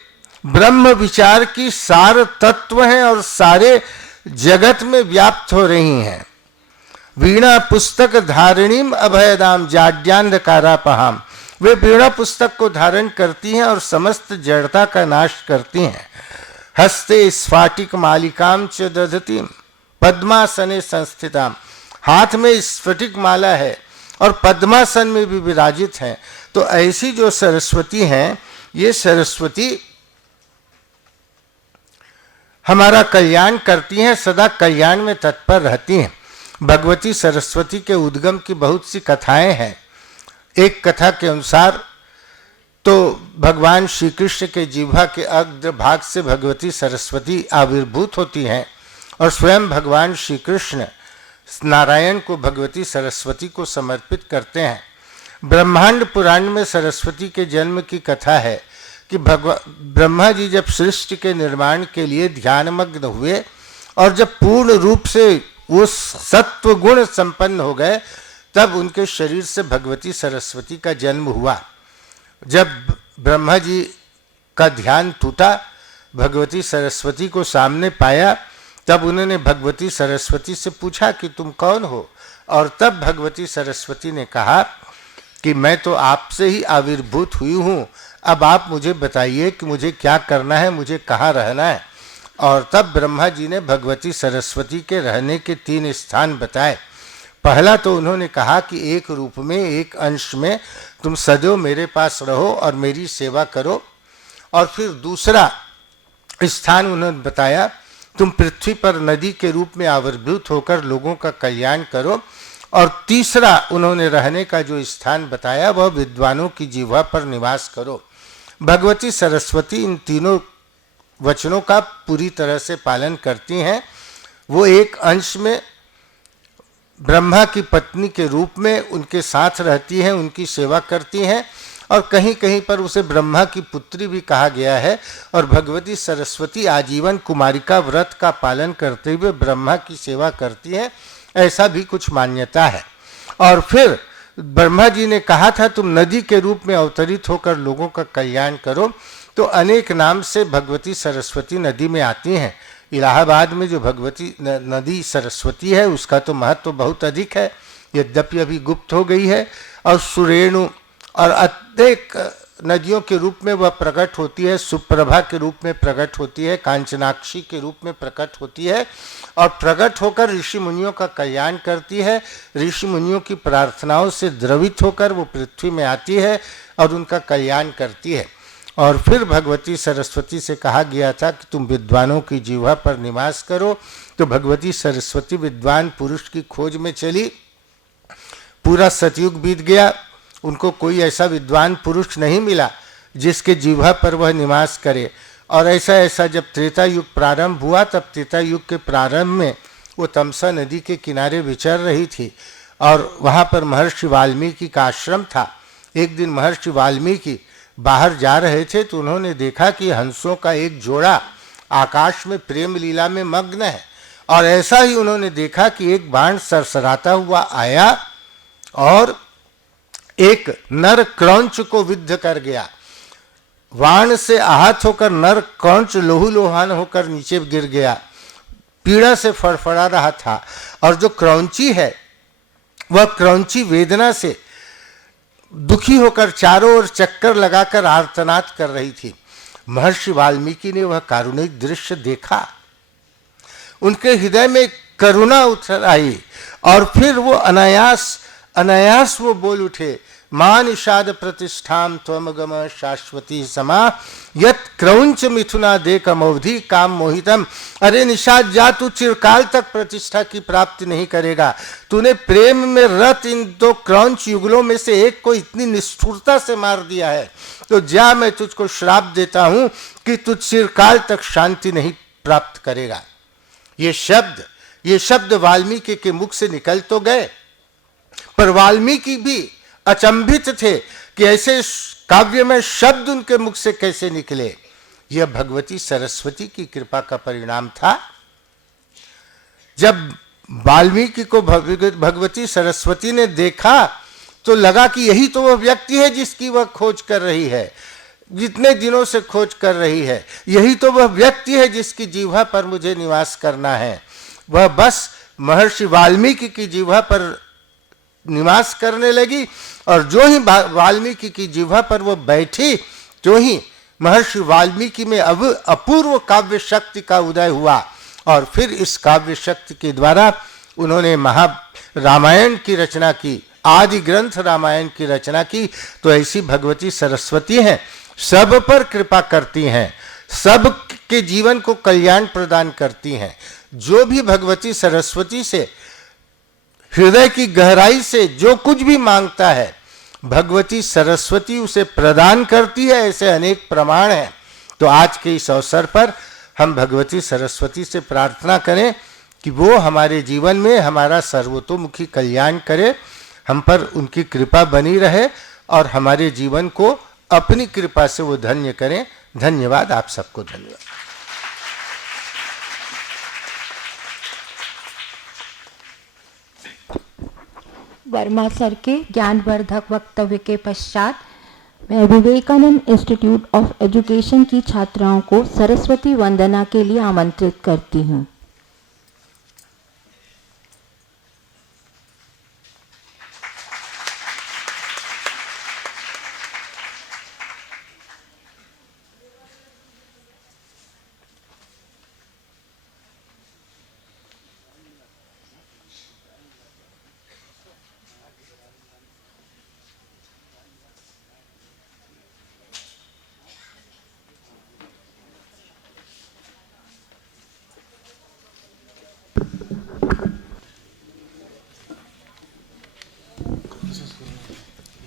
ब्रह्म विचार की सार तत्व हैं और सारे जगत में व्याप्त हो रही हैं। वीणा पुस्तक धारिणीम अभयदाम जाड्यांधकारापहाम, वे वीणा पुस्तक को धारण करती हैं और समस्त जड़ता का नाश करती हैं। हस्ते स्फाटिक मालिकाम च दधतीम पद्मासने संस्थिताम, हाथ में स्फटिक माला है और पद्मासन में भी विराजित हैं। तो ऐसी जो सरस्वती हैं, ये सरस्वती हमारा कल्याण करती हैं, सदा कल्याण में तत्पर रहती हैं। भगवती सरस्वती के उद्गम की बहुत सी कथाएं हैं। एक कथा के अनुसार तो भगवान श्री कृष्ण के जिह्वा के अग्र भाग से भगवती सरस्वती आविर्भूत होती हैं और स्वयं भगवान श्री कृष्ण नारायण को भगवती सरस्वती को समर्पित करते हैं। ब्रह्मांड पुराण में सरस्वती के जन्म की कथा है कि ब्रह्मा जी जब सृष्टि के निर्माण के लिए ध्यानमग्न हुए और जब पूर्ण रूप से वो सत्व गुण संपन्न हो गए, तब उनके शरीर से भगवती सरस्वती का जन्म हुआ। जब ब्रह्मा जी का ध्यान टूटा, भगवती सरस्वती को सामने पाया, तब उन्होंने भगवती सरस्वती से पूछा कि तुम कौन हो। और तब भगवती सरस्वती ने कहा कि मैं तो आपसे ही आविर्भूत हुई हूँ, अब आप मुझे बताइए कि मुझे क्या करना है, मुझे कहाँ रहना है। और तब ब्रह्मा जी ने भगवती सरस्वती के रहने के 3 स्थान बताए। पहला तो उन्होंने कहा कि एक रूप में, एक अंश में तुम सदैव मेरे पास रहो और मेरी सेवा करो। और फिर दूसरा स्थान उन्होंने बताया, तुम पृथ्वी पर नदी के रूप में आविर्भूत होकर लोगों का कल्याण करो। और तीसरा उन्होंने रहने का जो स्थान बताया, वह विद्वानों की जिह्वा पर निवास करो। भगवती सरस्वती इन तीनों वचनों का पूरी तरह से पालन करती हैं। वो एक अंश में ब्रह्मा की पत्नी के रूप में उनके साथ रहती हैं, उनकी सेवा करती हैं, और कहीं कहीं पर उसे ब्रह्मा की पुत्री भी कहा गया है। और भगवती सरस्वती आजीवन कुमारिका व्रत का पालन करते हुए ब्रह्मा की सेवा करती हैं, ऐसा भी कुछ मान्यता है। और फिर ब्रह्मा जी ने कहा था तुम नदी के रूप में अवतरित होकर लोगों का कल्याण करो, तो अनेक नाम से भगवती सरस्वती नदी में आती हैं। इलाहाबाद में जो भगवती नदी सरस्वती है, उसका तो महत्व बहुत अधिक है, यद्यपि अभी गुप्त हो गई है। और सुरेणु और अनेक नदियों के रूप में वह प्रकट होती है, सुप्रभा के रूप में प्रकट होती है, कांचनाक्षी के रूप में प्रकट होती है, और प्रकट होकर ऋषि मुनियों का कल्याण करती है। ऋषि मुनियों की प्रार्थनाओं से द्रवित होकर वो पृथ्वी में आती है और उनका कल्याण करती है। और फिर भगवती सरस्वती से कहा गया था कि तुम विद्वानों की जिह्वा पर निवास करो। तो भगवती सरस्वती विद्वान पुरुष की खोज में चली। पूरा सतयुग बीत गया, उनको कोई ऐसा विद्वान पुरुष नहीं मिला जिसके जिह्वा पर वह निवास करे। और ऐसा ऐसा जब त्रेता युग प्रारंभ हुआ, तब त्रेता युग के प्रारंभ में वो तमसा नदी के किनारे विचर रही थी और वहाँ पर महर्षि वाल्मीकि का आश्रम था। एक दिन महर्षि वाल्मीकि बाहर जा रहे थे तो उन्होंने देखा कि हंसों का एक जोड़ा आकाश में प्रेम लीला में मग्न है, और ऐसा ही उन्होंने देखा कि एक बाण सरसराता हुआ आया और एक नर क्रौंच को विद्ध कर गया। बाण से आहत होकर नर क्रौंच लोहान होकर नीचे गिर गया, पीड़ा से फड़फड़ा रहा था, और जो क्रौंची है वह क्रौंची वेदना से दुखी होकर चारों ओर चक्कर लगाकर आर्तनाद कर रही थी। महर्षि वाल्मीकि ने वह कारुणिक दृश्य देखा, उनके हृदय में करुणा उतर आई और फिर वो अनायास वो बोल उठे, मां निषाद प्रतिष्ठाम त्वमगम शाश्वती समा यत क्रौंच मिथुना देखमोधि काम मोहितम। अरे निषाद जा, तू चिरकाल तक प्रतिष्ठा की प्राप्ति नहीं करेगा। तूने प्रेम में रत इन दो क्रौंच युगलों में से एक को इतनी निष्ठुरता से मार दिया है, तो जा, मैं तुझको श्राप देता हूं कि तू चिरकाल तक शांति नहीं प्राप्त करेगा। ये शब्द वाल्मीकि के मुख से निकल तो गए, पर वाल्मीकि भी अचंभित थे कि ऐसे काव्य में शब्द उनके मुख से कैसे निकले। यह भगवती सरस्वती की कृपा का परिणाम था। जब वाल्मीकि को भगवती सरस्वती ने देखा तो लगा कि यही तो वह व्यक्ति है जिसकी वह खोज कर रही है, जितने दिनों से खोज कर रही है। यही तो वह व्यक्ति है जिसकी जिह्वा पर मुझे निवास करना है। वह बस महर्षि वाल्मीकि की जिह्वा पर निवास करने लगी, और जो ही वाल्मीकि की जिह्वा पर वो बैठी, जो ही महर्षि वाल्मीकि में अब अपूर्व काव्य शक्ति का उदय हुआ, और फिर इस काव्य शक्ति के द्वारा उन्होंने रामायण की रचना की, आदि ग्रंथ रामायण की रचना की। तो ऐसी भगवती सरस्वती हैं, सब पर कृपा करती हैं, सब के जीवन को कल्याण प्रदान करती हैं। जो भी भगवती सरस्वती से हृदय की गहराई से जो कुछ भी मांगता है, भगवती सरस्वती उसे प्रदान करती है। ऐसे अनेक प्रमाण हैं। तो आज के इस अवसर पर हम भगवती सरस्वती से प्रार्थना करें कि वो हमारे जीवन में हमारा सर्वतोमुखी कल्याण करे, हम पर उनकी कृपा बनी रहे और हमारे जीवन को अपनी कृपा से वो धन्य करें। धन्यवाद, आप सबको धन्यवाद। वर्मा सर के ज्ञानवर्धक वक्तव्य के पश्चात मैं विवेकानंद इंस्टीट्यूट ऑफ एजुकेशन की छात्राओं को सरस्वती वंदना के लिए आमंत्रित करती हूँ।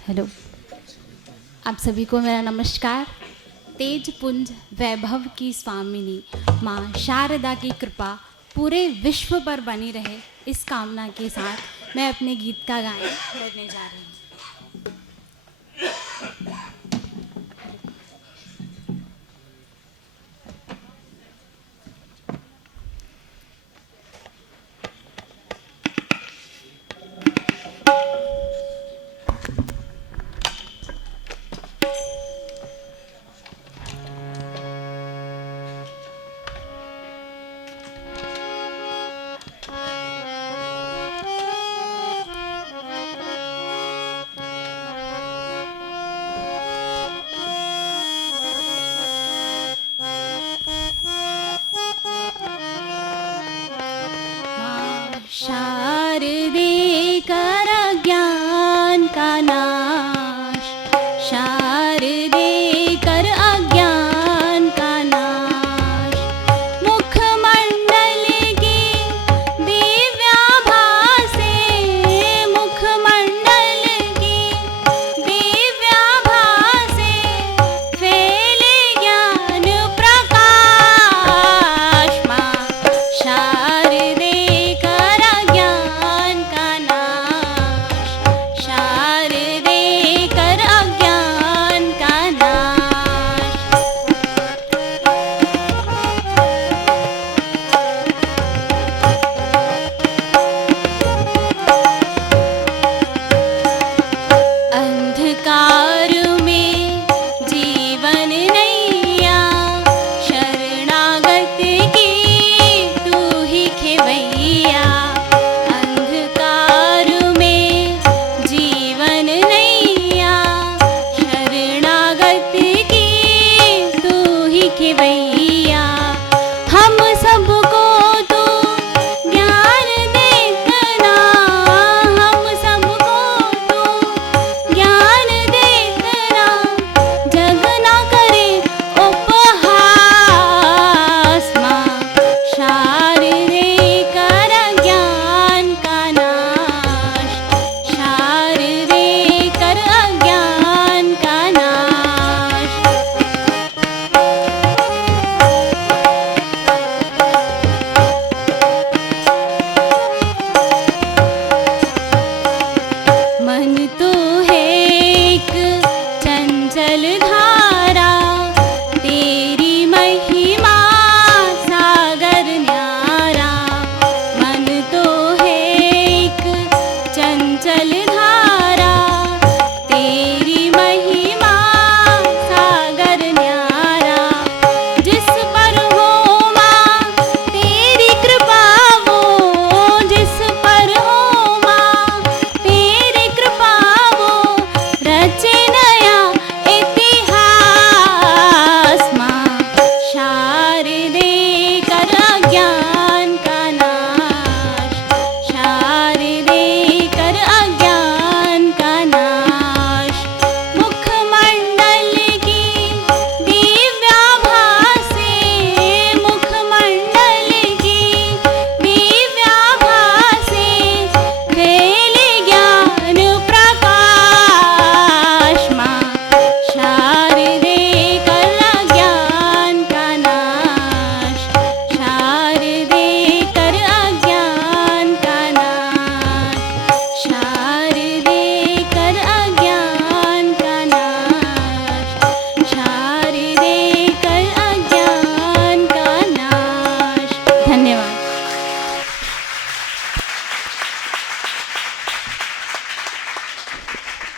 हेलो, आप सभी को मेरा नमस्कार। तेज पुंज वैभव की स्वामिनी माँ शारदा की कृपा पूरे विश्व पर बनी रहे, इस कामना के साथ मैं अपने गीत का गायन करने जा रही हूँ। शारदे कर ज्ञान का नाश, शारदे कर अज्ञान का नाश, मुखमंडल की दिव्याभा से, मुखमंडल की दिव्याभा से फैले ज्ञान प्रकाश।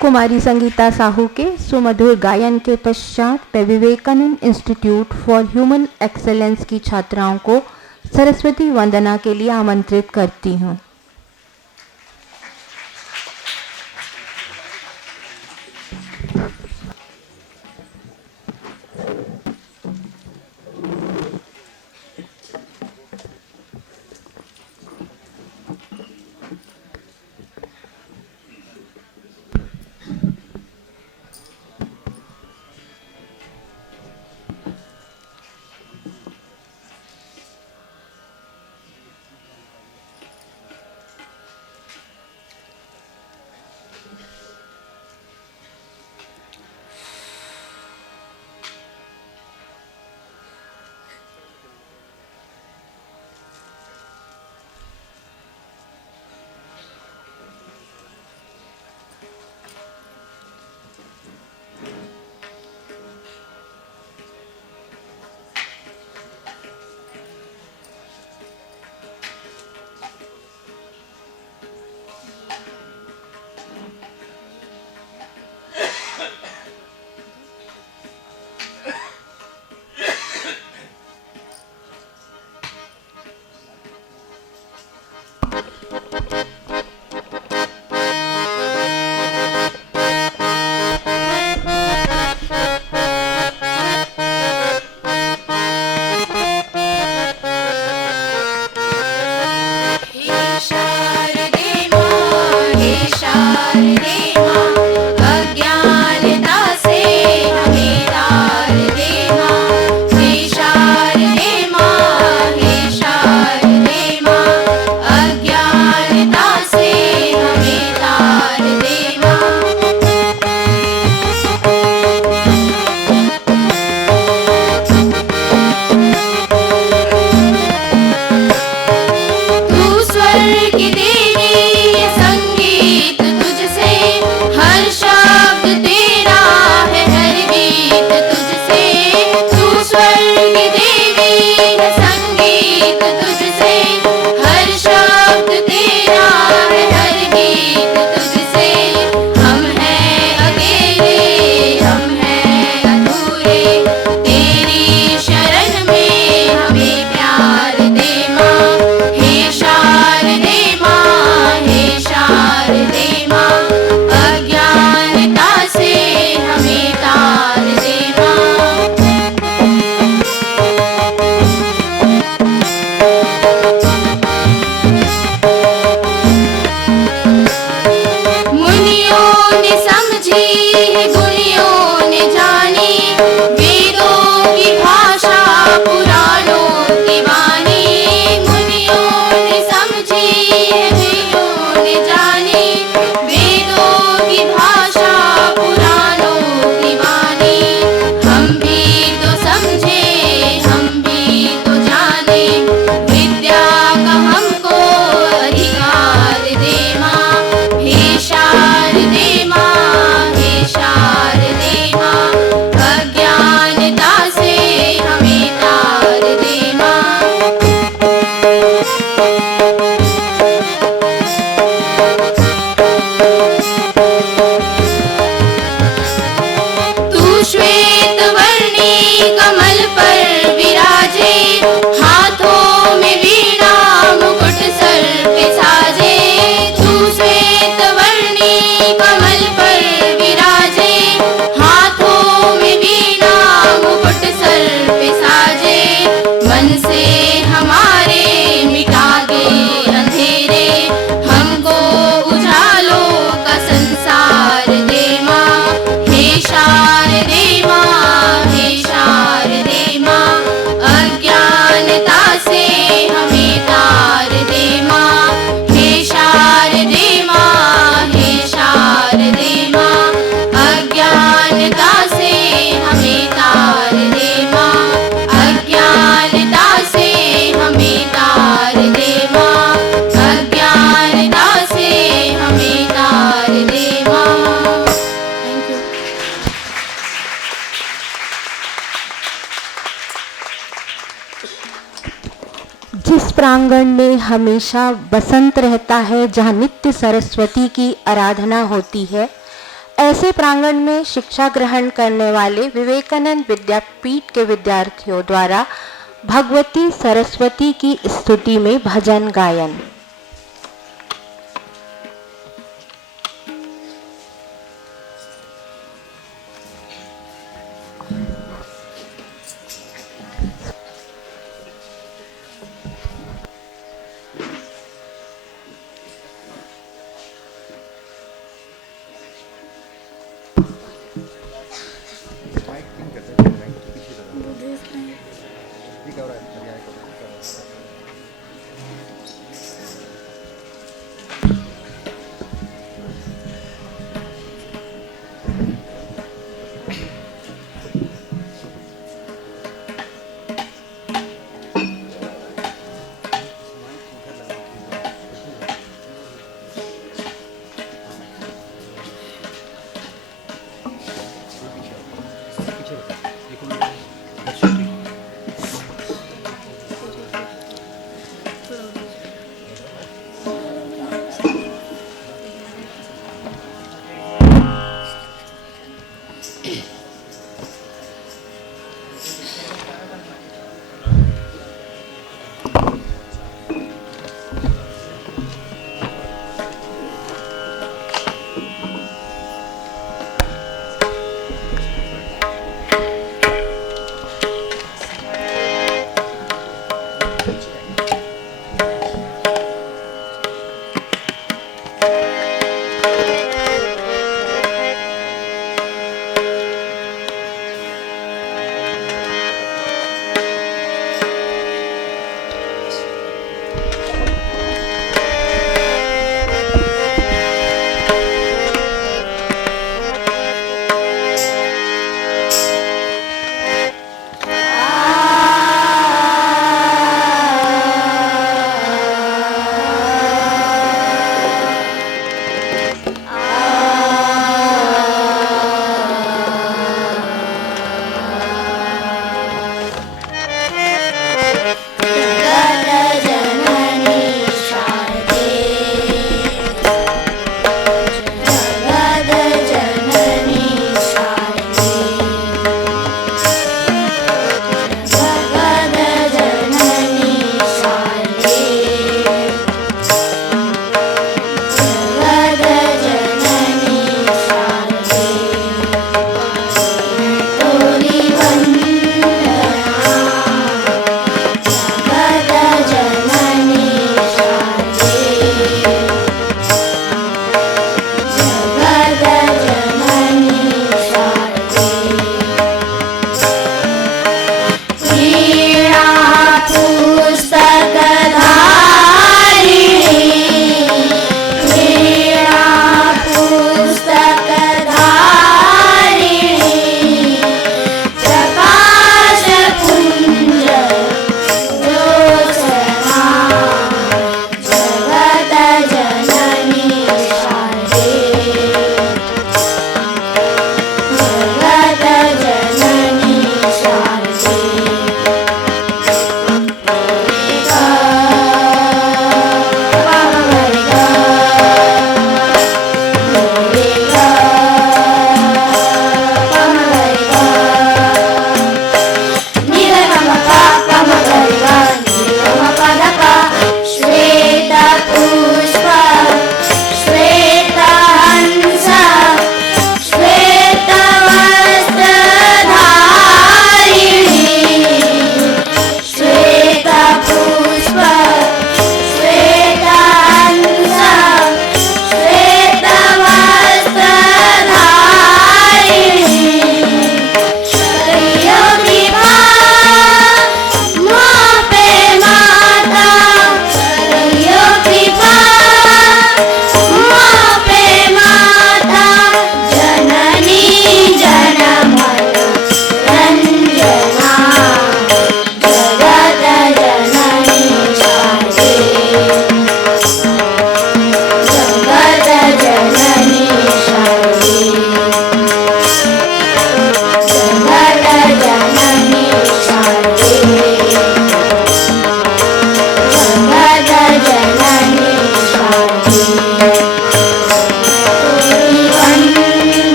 कुमारी संगीता साहू के सुमधुर गायन के पश्चात मैं Vivekananda institute for human excellence की छात्राओं को सरस्वती वंदना के लिए आमंत्रित करती हूँ। जिस प्रांगण में हमेशा बसंत रहता है, जहाँ नित्य सरस्वती की आराधना होती है, ऐसे प्रांगण में शिक्षा ग्रहण करने वाले विवेकानंद विद्यापीठ के विद्यार्थियों द्वारा भगवती सरस्वती की स्तुति में भजन गायन।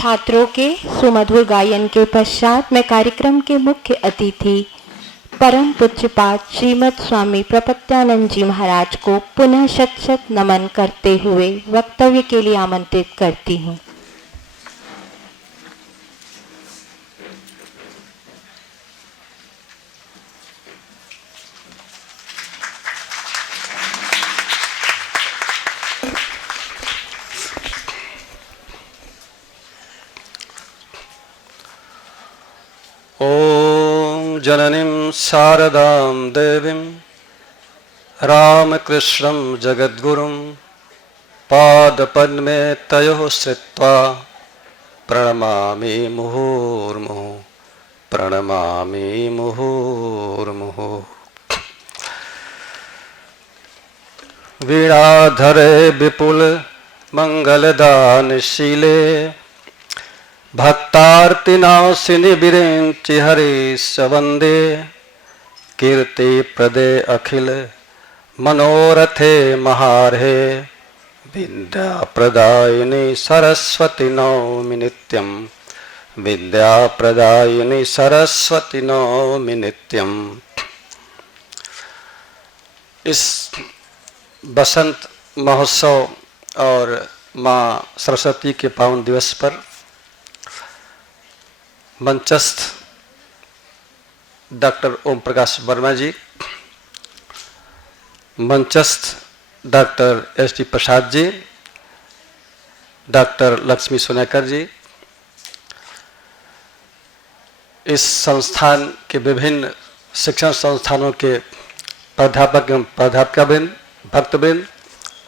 छात्रों के सुमधुर गायन के पश्चात मैं कार्यक्रम के मुख्य अतिथि परम पूज्यपाद श्रीमद स्वामी प्रपत्यानंद जी महाराज को पुनः शत शत नमन करते हुए वक्तव्य के लिए आमंत्रित करती हूँ। ॐ जननीं शारदां देवीं रामकृष्णं जगद्गुरुं पादपद्मे तयोः श्रित्वा प्रणमामि मुहुर्मुहुः प्रणमामि मुहुर्मुहुः। वीणाधरे विपुल मंगलदानशीले भक्तार्तिनाशिनि विरिञ्चि हरीश वन्दे कीर्ति प्रदे अखिल मनोरथे महार्हे विद्या प्रदायिनी सरस्वती नौमि नित्यं विद्या प्रदायिनी सरस्वती नौमि नित्यं। इस बसंत महोत्सव और माँ सरस्वती के पावन दिवस पर मंचस्थ डॉक्टर ओम प्रकाश वर्मा जी, मंचस्थ doctor S D Prasad ji, doctor Lakshmi Sonekar जी, इस संस्थान के विभिन्न शिक्षण संस्थानों के प्राध्यापक एवं प्राध्यापिकावृंद, भक्तवृंद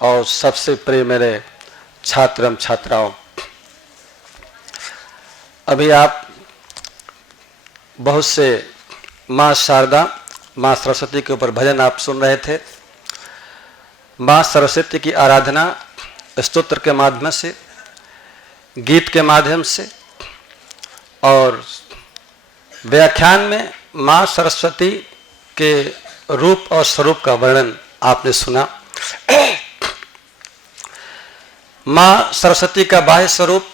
और सबसे प्रिय मेरे छात्र एवं छात्राओं, अभी आप बहुत से माँ शारदा, माँ सरस्वती के ऊपर भजन आप सुन रहे थे। माँ सरस्वती की आराधना स्तोत्र के माध्यम से, गीत के माध्यम से और व्याख्यान में माँ सरस्वती के रूप और स्वरूप का वर्णन आपने सुना। माँ सरस्वती का बाह्य स्वरूप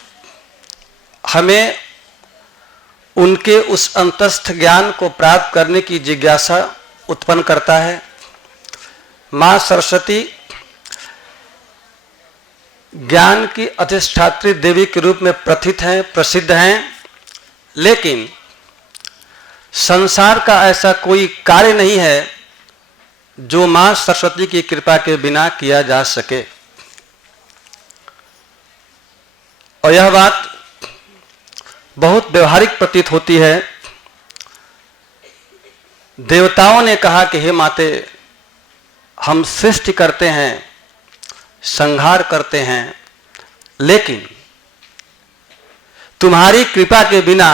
हमें उनके उस अंतस्थ ज्ञान को प्राप्त करने की जिज्ञासा उत्पन्न करता है। माँ सरस्वती ज्ञान की अधिष्ठात्री देवी के रूप में प्रथित हैं, प्रसिद्ध हैं, लेकिन संसार का ऐसा कोई कार्य नहीं है जो माँ सरस्वती की कृपा के बिना किया जा सके। और यह बात बहुत व्यवहारिक प्रतीत होती है। देवताओं ने कहा कि हे माते, हम सृष्टि करते हैं, संहार करते हैं, लेकिन तुम्हारी कृपा के बिना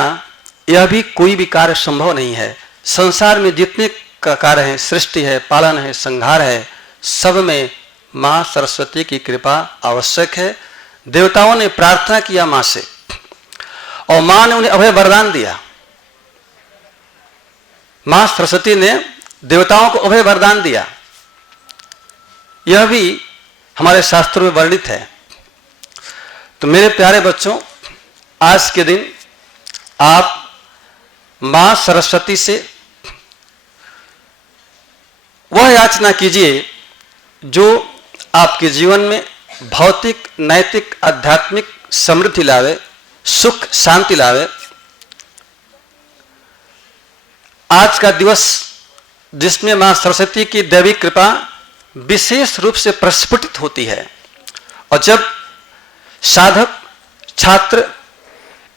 यह भी कोई भी कार्य संभव नहीं है। संसार में जितने कार्य हैं, सृष्टि है, पालन है, संहार है, सब में माँ सरस्वती की कृपा आवश्यक है। देवताओं ने प्रार्थना किया माँ से और माँ ने उन्हें अभय वरदान दिया। माँ सरस्वती ने देवताओं को अभय वरदान दिया। यह भी हमारे शास्त्रों में वर्णित है। तो मेरे प्यारे बच्चों, आज के दिन आप माँ सरस्वती से वह याचना कीजिए जो आपके जीवन में भौतिक, नैतिक, आध्यात्मिक समृद्धि लावे, सुख शांति लावे। आज का दिवस जिसमें मां सरस्वती की दैवी कृपा विशेष रूप से प्रस्फुटित होती है, और जब साधक छात्र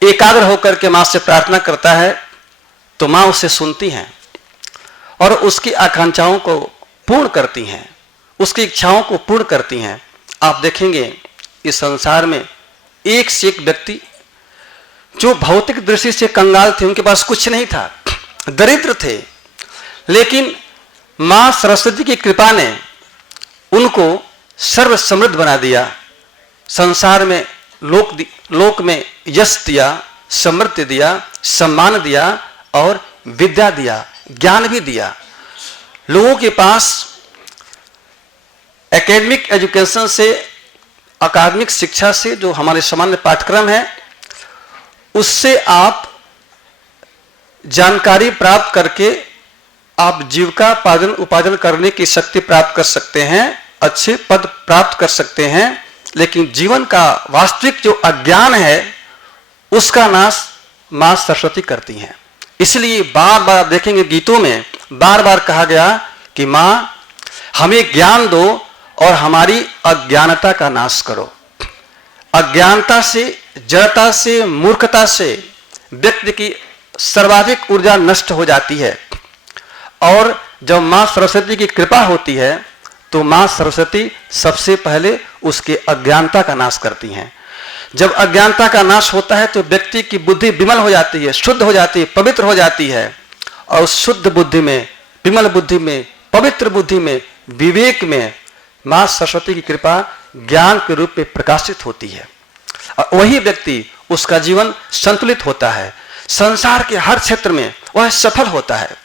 एकाग्र होकर के मां से प्रार्थना करता है तो मां उसे सुनती हैं और उसकी आकांक्षाओं को पूर्ण करती हैं, उसकी इच्छाओं को पूर्ण करती हैं। आप देखेंगे इस संसार में एक से एक व्यक्ति जो भौतिक दृष्टि से कंगाल थे, उनके पास कुछ नहीं था, दरिद्र थे, लेकिन मां सरस्वती की कृपा ने उनको सर्व समृद्ध बना दिया। संसार में लोक में यश दिया, समृद्धि दिया, सम्मान दिया और विद्या दिया, ज्ञान भी दिया। लोगों के पास एकेडमिक एजुकेशन से, अकादमिक शिक्षा से, जो हमारे सामान्य पाठ्यक्रम है, उससे आप जानकारी प्राप्त करके आप जीविका उपार्जन करने की शक्ति प्राप्त कर सकते हैं, अच्छे पद प्राप्त कर सकते हैं। लेकिन जीवन का वास्तविक जो अज्ञान है उसका नाश मां सरस्वती करती हैं। इसलिए बार बार देखेंगे गीतों में बार बार कहा गया कि मां हमें ज्ञान दो और हमारी अज्ञानता का नाश करो। अज्ञानता से, जड़ता से, मूर्खता से व्यक्ति की सर्वाधिक ऊर्जा नष्ट हो जाती है। और जब मां सरस्वती की कृपा होती है तो मां सरस्वती सबसे पहले उसके अज्ञानता का नाश करती हैं। जब अज्ञानता का नाश होता है तो व्यक्ति की बुद्धि विमल हो जाती है, शुद्ध हो जाती है, पवित्र हो जाती है। और उस शुद्ध बुद्धि में, विमल बुद्धि में, पवित्र बुद्धि में, विवेक में मां सरस्वती की कृपा ज्ञान के रूप में प्रकाशित होती है। और वही व्यक्ति, उसका जीवन संतुलित होता है, संसार के हर क्षेत्र में वह सफल होता है।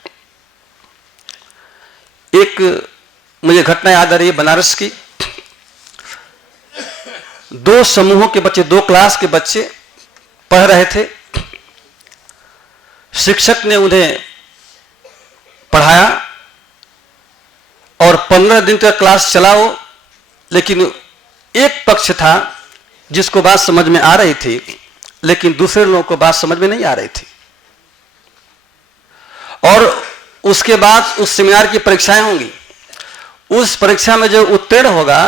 एक मुझे घटना याद आ रही है बनारस की। दो समूहों के बच्चे, दो क्लास के बच्चे पढ़ रहे थे। शिक्षक ने उन्हें पढ़ाया और 15 दिन तक क्लास चला वो। लेकिन एक पक्ष था जिसको बात समझ में आ रही थी, लेकिन दूसरे लोगों को बात समझ में नहीं आ रही थी। और उसके बाद उस सेमिनार की परीक्षाएं होंगी। उस परीक्षा में जो उत्तीर्ण होगा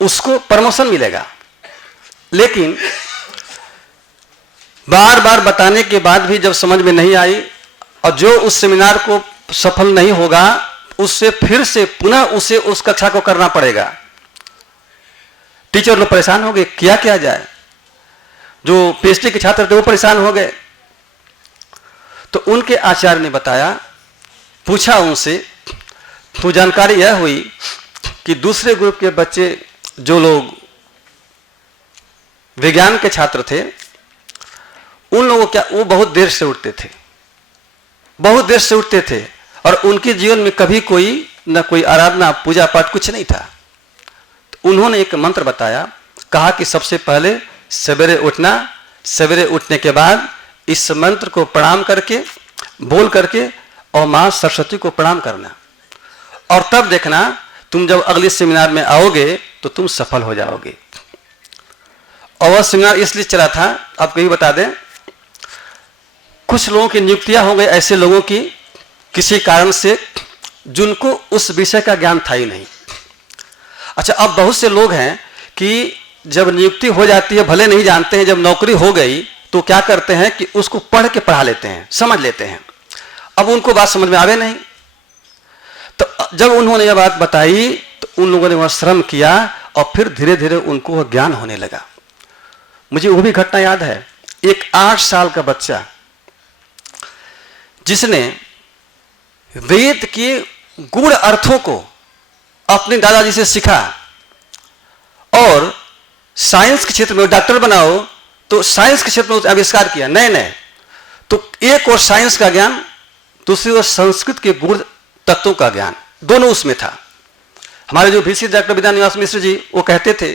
उसको प्रमोशन मिलेगा। लेकिन बार बार बताने के बाद भी जब समझ में नहीं आई और जो उस सेमिनार को सफल नहीं होगा उससे फिर से पुनः उसे उस कक्षा को करना पड़ेगा। टीचर लोग परेशान हो गए, क्या किया जाए। जो पीएचडी के छात्र थे वो परेशान हो गए। तो उनके आचार्य ने बताया, पूछा उनसे, तो जानकारी यह हुई कि दूसरे ग्रुप के बच्चे, जो लोग विज्ञान के छात्र थे, उन लोगों क्या, वो बहुत देर से उठते थे, बहुत देर से उठते थे और उनके जीवन में कभी कोई न कोई आराधना, पूजा पाठ कुछ नहीं था। तो उन्होंने एक मंत्र बताया, कहा कि सबसे पहले सवेरे उठना, सवेरे उठने के बाद इस मंत्र को प्रणाम करके, बोल करके और मां सरस्वती को प्रणाम करना। और तब देखना तुम जब अगले सेमिनार में आओगे तो तुम सफल हो जाओगे। और वह सेमिनार इसलिए चला था, आपको यही बता दें, कुछ लोगों की नियुक्तियां हो गई ऐसे लोगों की किसी कारण से जिनको उस विषय का ज्ञान था ही नहीं। अच्छा, अब बहुत से लोग हैं कि जब नियुक्ति हो जाती है, भले नहीं जानते हैं, जब नौकरी हो गई तो क्या करते हैं कि उसको पढ़ के पढ़ा लेते हैं, समझ लेते हैं। अब उनको बात समझ में आवे नहीं। तो जब उन्होंने यह बात बताई तो उन लोगों ने वह श्रम किया और फिर धीरे धीरे उनको वह ज्ञान होने लगा। मुझे वो भी घटना याद है, एक 8 साल का बच्चा जिसने वेद के गूढ़ अर्थों को अपने दादाजी से सीखा और साइंस के क्षेत्र में डॉक्टर बनाओ तो साइंस के क्षेत्र में आविष्कार किया नए नए। तो एक और साइंस का ज्ञान, दूसरी ओर संस्कृत के गूढ़ तत्वों का ज्ञान, दोनों उसमें था। हमारे जो VC डॉक्टर विद्यानिवास मिश्र जी, वो कहते थे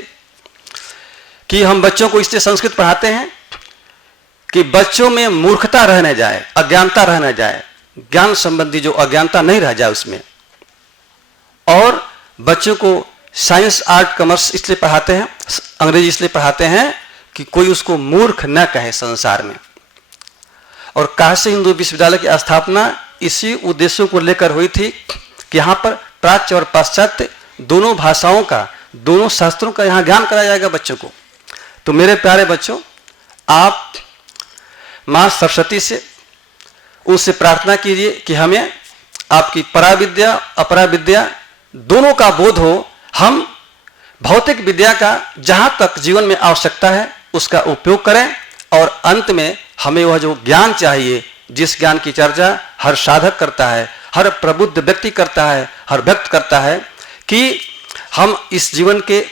कि हम बच्चों को इसलिए संस्कृत पढ़ाते हैं कि बच्चों में मूर्खता रह न जाए, अज्ञानता रह न जाए, ज्ञान संबंधी जो अज्ञानता नहीं रह जाए उसमें। और बच्चों को साइंस, आर्ट, कॉमर्स इसलिए पढ़ाते हैं, अंग्रेजी इसलिए पढ़ाते हैं कि कोई उसको मूर्ख न कहे संसार में। और काशी हिंदू विश्वविद्यालय की स्थापना इसी उद्देश्यों को लेकर हुई थी कि यहाँ पर प्राच्य और पाश्चात्य दोनों भाषाओं का, दोनों शास्त्रों का यहाँ ज्ञान कराया जाएगा बच्चों को। तो मेरे प्यारे बच्चों, आप मां सरस्वती से, उनसे प्रार्थना कीजिए कि हमें आपकी पराविद्या, अपराविद्या दोनों का बोध हो। हम भौतिक विद्या का जहां तक जीवन में आवश्यकता है उसका उपयोग करें और अंत में हमें वह जो ज्ञान चाहिए, जिस ज्ञान की चर्चा हर साधक करता है, हर प्रबुद्ध व्यक्ति करता है, हर भक्त करता है, कि हम इस जीवन के,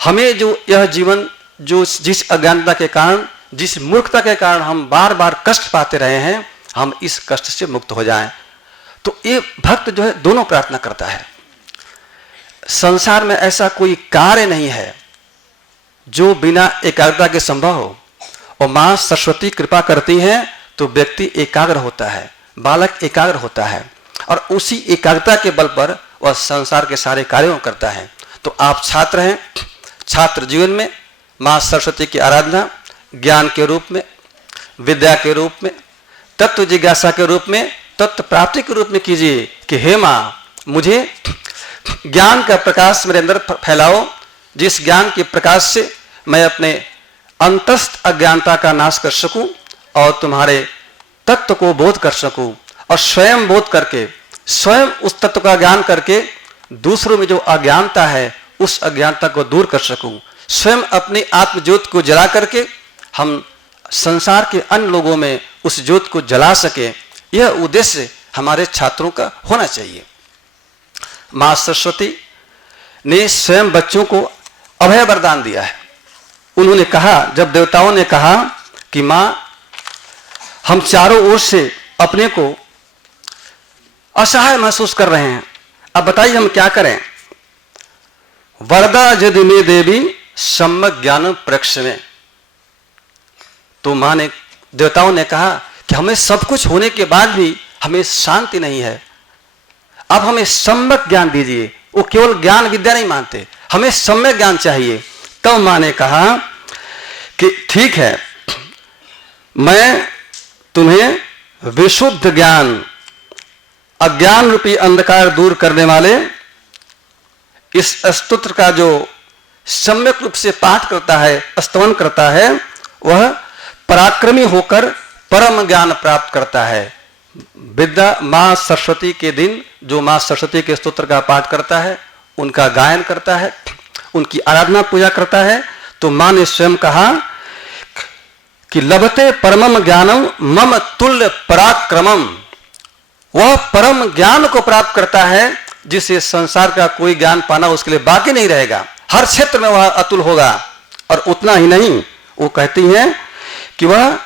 हमें जो यह जीवन जो जिस अज्ञानता के कारण, जिस मूर्खता के कारण हम बार बार कष्ट पाते रहे हैं, हम इस कष्ट से मुक्त हो जाएं। तो ये भक्त जो है दोनों प्रार्थना करता है। संसार में ऐसा कोई कार्य नहीं है जो बिना एकाग्रता के संभव हो। और माँ सरस्वती कृपा करती हैं तो व्यक्ति एकाग्र होता है, बालक एकाग्र होता है और उसी एकाग्रता के बल पर वह संसार के सारे कार्यों करता है। तो आप छात्र हैं, छात्र जीवन में माँ सरस्वती की आराधना ज्ञान के रूप में, विद्या के रूप में, तत्व जिज्ञासा के रूप में, तत्व प्राप्ति के रूप में कीजिए कि हे माँ, मुझे ज्ञान का प्रकाश मेरे अंदर फैलाओ, जिस ज्ञान के प्रकाश से मैं अपने अंतस्थ अज्ञानता का नाश कर सकूं और तुम्हारे तत्व को बोध कर सकूं और स्वयं बोध करके, स्वयं उस तत्व का ज्ञान करके दूसरों में जो अज्ञानता है उस अज्ञानता को दूर कर सकूं, स्वयं अपनी आत्मज्योत को जला करके हम संसार के अन्य लोगों में उस ज्योत को जला सके। यह उद्देश्य हमारे छात्रों का होना चाहिए। माँ सरस्वती ने स्वयं बच्चों को अभय वरदान दिया है। उन्होंने कहा, जब देवताओं ने कहा कि माँ हम चारों ओर से अपने को असहाय महसूस कर रहे हैं, अब बताइए हम क्या करें। वरदा यदि मे देवी सम्यक ज्ञान प्रक्ष में, तो मां ने, देवताओं ने कहा कि हमें सब कुछ होने के बाद भी हमें शांति नहीं है, अब हमें सम्यक ज्ञान दीजिए। वो केवल ज्ञान विद्या नहीं मानते, हमें सम्यक ज्ञान चाहिए। तब मां ने कहा कि ठीक है, मैं तुम्हें विशुद्ध ज्ञान, अज्ञान रूपी अंधकार दूर करने वाले इस स्तोत्र का जो सम्यक रूप से पाठ करता है, स्तवन करता है, वह पराक्रमी होकर परम ज्ञान प्राप्त करता है। विद्या माँ सरस्वती के दिन जो माँ सरस्वती के स्तोत्र का पाठ करता है, उनका गायन करता है, उनकी आराधना पूजा करता है, तो माँ ने स्वयं कहा कि लभते परमम ज्ञानम मम तुल्य पराक्रमम, वह परम ज्ञान को प्राप्त करता है जिसे संसार का कोई ज्ञान पाना उसके लिए बाकी नहीं रहेगा, हर क्षेत्र में वह अतुल होगा। और उतना ही नहीं, वो कहती हैं कि वह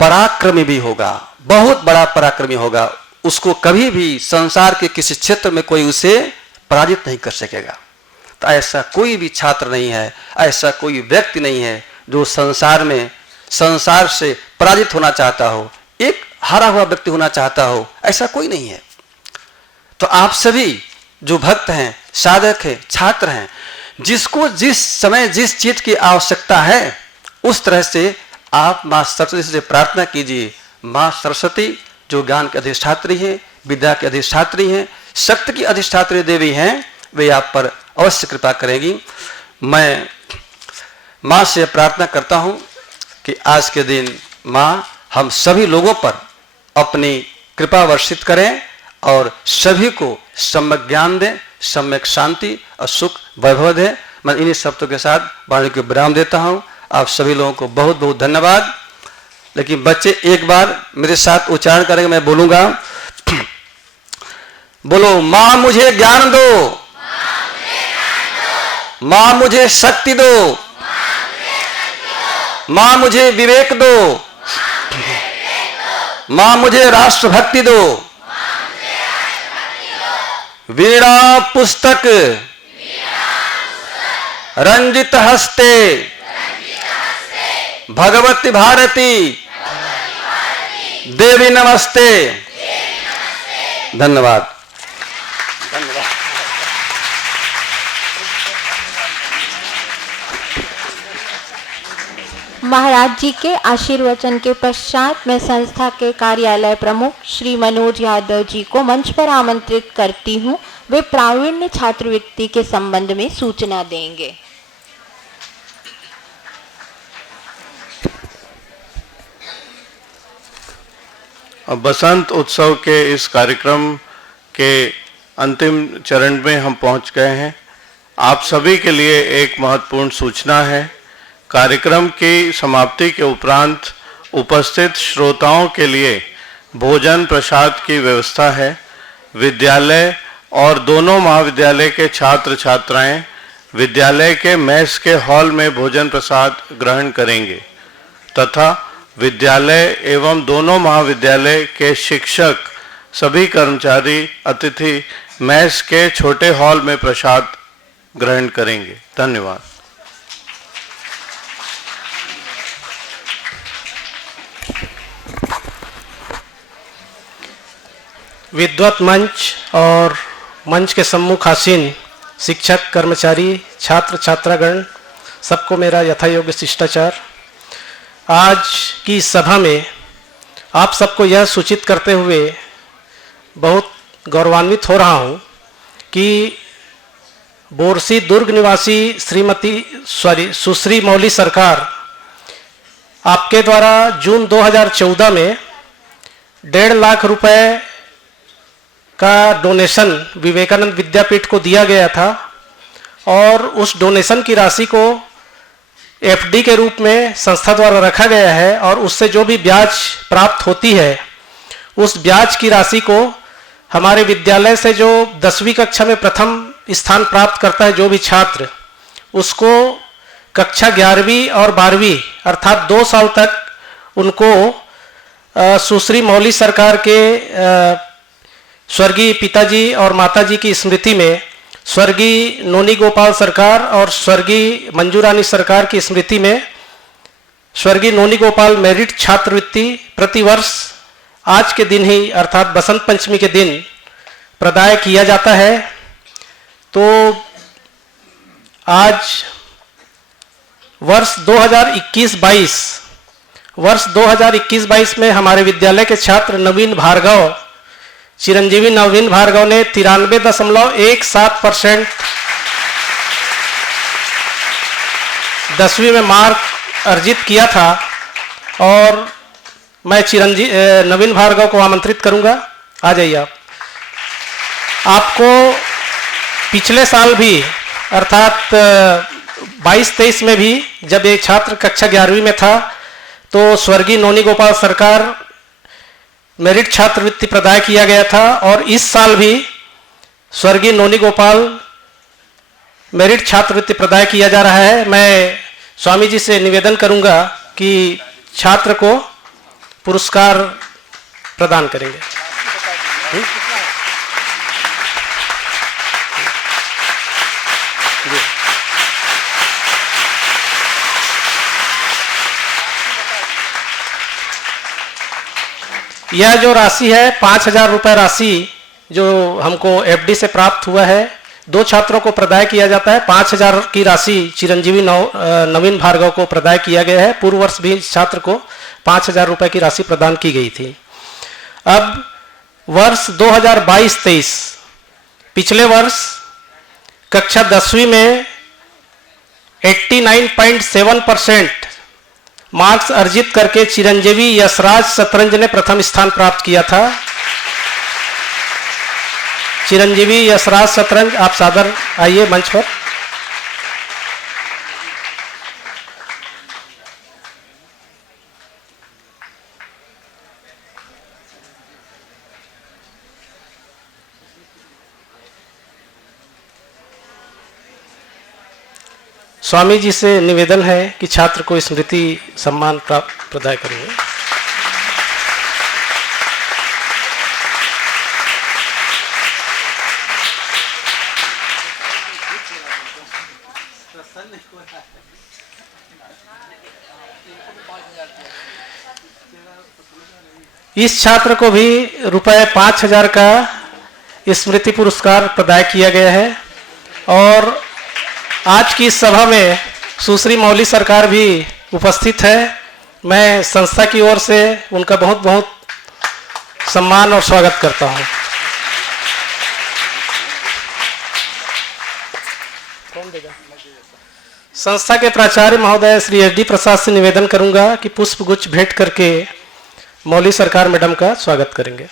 पराक्रमी भी होगा, बहुत बड़ा पराक्रमी होगा, उसको कभी भी संसार के किसी क्षेत्र में कोई उसे पराजित नहीं कर सकेगा। तो ऐसा कोई भी छात्र नहीं है, ऐसा कोई व्यक्ति नहीं है जो संसार में, संसार से पराजित होना चाहता हो, एक हारा हुआ व्यक्ति होना चाहता हो, ऐसा कोई नहीं है। तो आप सभी जो भक्त हैं, साधक हैं, छात्र हैं, जिसको जिस समय जिस चीज की आवश्यकता है उस तरह से आप माँ सरस्वती से प्रार्थना कीजिए। माँ सरस्वती जो ज्ञान की अधिष्ठात्री है, विद्या की अधिष्ठात्री हैं, शक्ति की अधिष्ठात्री देवी हैं, वे आप पर अवश्य कृपा करेगी। मैं माँ से प्रार्थना करता हूँ कि आज के दिन माँ हम सभी लोगों पर अपनी कृपा वर्षित करें और सभी को सम्यक ज्ञान दें, सम्यक शांति और सुख वैभव दें। मैं इन्हीं शब्दों के साथ वाणी को विराम देता हूँ। आप सभी लोगों को बहुत बहुत धन्यवाद। लेकिन बच्चे एक बार मेरे साथ उच्चारण करेंगे, मैं बोलूंगा, बोलो माँ मुझे ज्ञान दो, माँ मुझे शक्ति दो, माँ मुझे विवेक दो, माँ मुझे राष्ट्रभक्ति दो, वीणा पुस्तक रंजित हस्ते भगवती भारती देवी नमस्ते। धन्यवाद। महाराज जी के आशीर्वचन के पश्चात मैं संस्था के कार्यालय प्रमुख श्री मनोज यादव जी को मंच पर आमंत्रित करती हूँ। वे प्रावीण्य छात्रवृत्ति के संबंध में सूचना देंगे। अब बसंत उत्सव के इस कार्यक्रम के अंतिम चरण में हम पहुंच गए हैं। आप सभी के लिए एक महत्वपूर्ण सूचना है। कार्यक्रम की समाप्ति के उपरांत उपस्थित श्रोताओं के लिए भोजन प्रसाद की व्यवस्था है। विद्यालय और दोनों महाविद्यालय के छात्र छात्राएं विद्यालय के मेस के हॉल में भोजन प्रसाद ग्रहण करेंगे तथा विद्यालय एवं दोनों महाविद्यालय के शिक्षक सभी कर्मचारी अतिथि मेस के छोटे हॉल में प्रसाद ग्रहण करेंगे। धन्यवाद। विद्वत मंच और मंच के सम्मुख आसीन शिक्षक, कर्मचारी, छात्र छात्रागण, सबको मेरा यथायोग्य शिष्टाचार। आज की सभा में आप सबको यह सूचित करते हुए बहुत गौरवान्वित हो रहा हूँ कि बोरसी दुर्ग निवासी सुश्री मौली सरकार आपके द्वारा जून 2014 में 1.5 लाख रुपए का डोनेशन विवेकानंद विद्यापीठ को दिया गया था और उस डोनेशन की राशि को एफडी के रूप में संस्था द्वारा रखा गया है और उससे जो भी ब्याज प्राप्त होती है उस ब्याज की राशि को हमारे विद्यालय से जो 10वीं कक्षा में प्रथम स्थान प्राप्त करता है जो भी छात्र, उसको कक्षा 11वीं और 12वीं अर्थात 2 साल तक उनको सुश्री मौली सरकार के स्वर्गीय पिताजी और माताजी की स्मृति में स्वर्गीय नोनी गोपाल सरकार और स्वर्गीय मंजू रानी सरकार की स्मृति में स्वर्गीय नोनी गोपाल मेरिट छात्रवृत्ति प्रतिवर्ष आज के दिन ही अर्थात बसंत पंचमी के दिन प्रदाय किया जाता है। तो आज वर्ष 2021-22 में हमारे विद्यालय के छात्र नवीन भार्गव, चिरंजीवी नवीन भार्गव ने 93.17% 10वीं में मार्क अर्जित किया था और मैं नवीन भार्गव को आमंत्रित करूंगा, आ जाइए आप। आपको पिछले साल भी अर्थात 22-23 में भी जब एक छात्र कक्षा 11वीं में था तो स्वर्गीय नोनी गोपाल सरकार मेरिट छात्रवृत्ति प्रदाय किया गया था और इस साल भी स्वर्गीय नोनी गोपाल मेरिट छात्रवृत्ति प्रदाय किया जा रहा है। मैं स्वामी जी से निवेदन करूंगा कि छात्र को पुरस्कार प्रदान करेंगे। यह जो राशि है 5,000 रुपये राशि जो हमको एफडी से प्राप्त हुआ है, 2 छात्रों को प्रदाय किया जाता है। 5,000 की राशि चिरंजीवी नवीन भार्गव को प्रदाय किया गया है। पूर्व वर्ष भी छात्र को 5,000 रुपये की राशि प्रदान की गई थी। अब वर्ष 2022-23 पिछले वर्ष कक्षा 10वीं में 89.7% मार्क्स अर्जित करके चिरंजीवी यशराज शतरंज ने प्रथम स्थान प्राप्त किया था। चिरंजीवी यशराज शतरंज, आप सादर आइए मंच पर। स्वामी जी से निवेदन है कि छात्र को स्मृति सम्मान प्रदाय करेंगे। इस छात्र को भी रुपए 5,000 का स्मृति पुरस्कार प्रदाय किया गया है और आज की इस सभा में सुश्री मौली सरकार भी उपस्थित है। मैं संस्था की ओर से उनका बहुत बहुत सम्मान और स्वागत करता हूं। संस्था के प्राचार्य महोदय श्री एस डी प्रसाद से निवेदन करूंगा कि पुष्पगुच्छ भेंट करके मौली सरकार मैडम का स्वागत करेंगे।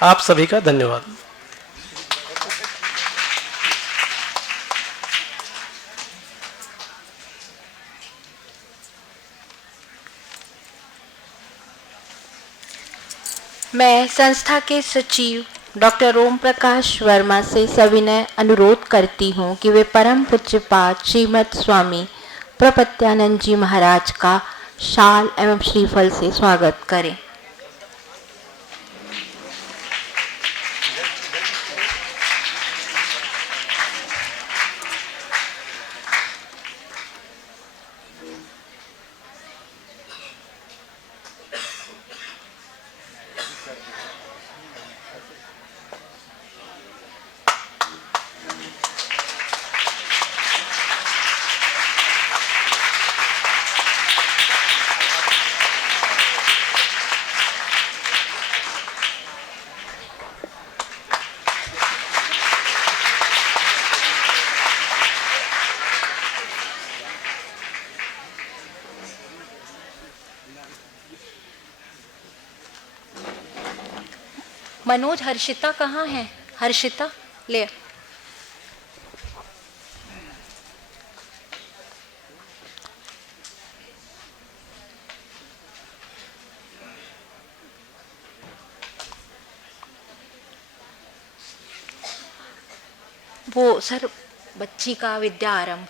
आप सभी का धन्यवाद। मैं संस्था के सचिव डॉक्टर ओम प्रकाश वर्मा से सविनय अनुरोध करती हूँ कि वे परम पूज्यपाद श्रीमद स्वामी प्रपत्यानंद जी महाराज का शाल एवं श्रीफल से स्वागत करें। मनोज, हर्षिता कहाँ है? हर्षिता ले। वो सर बच्ची का विद्या आरंभ।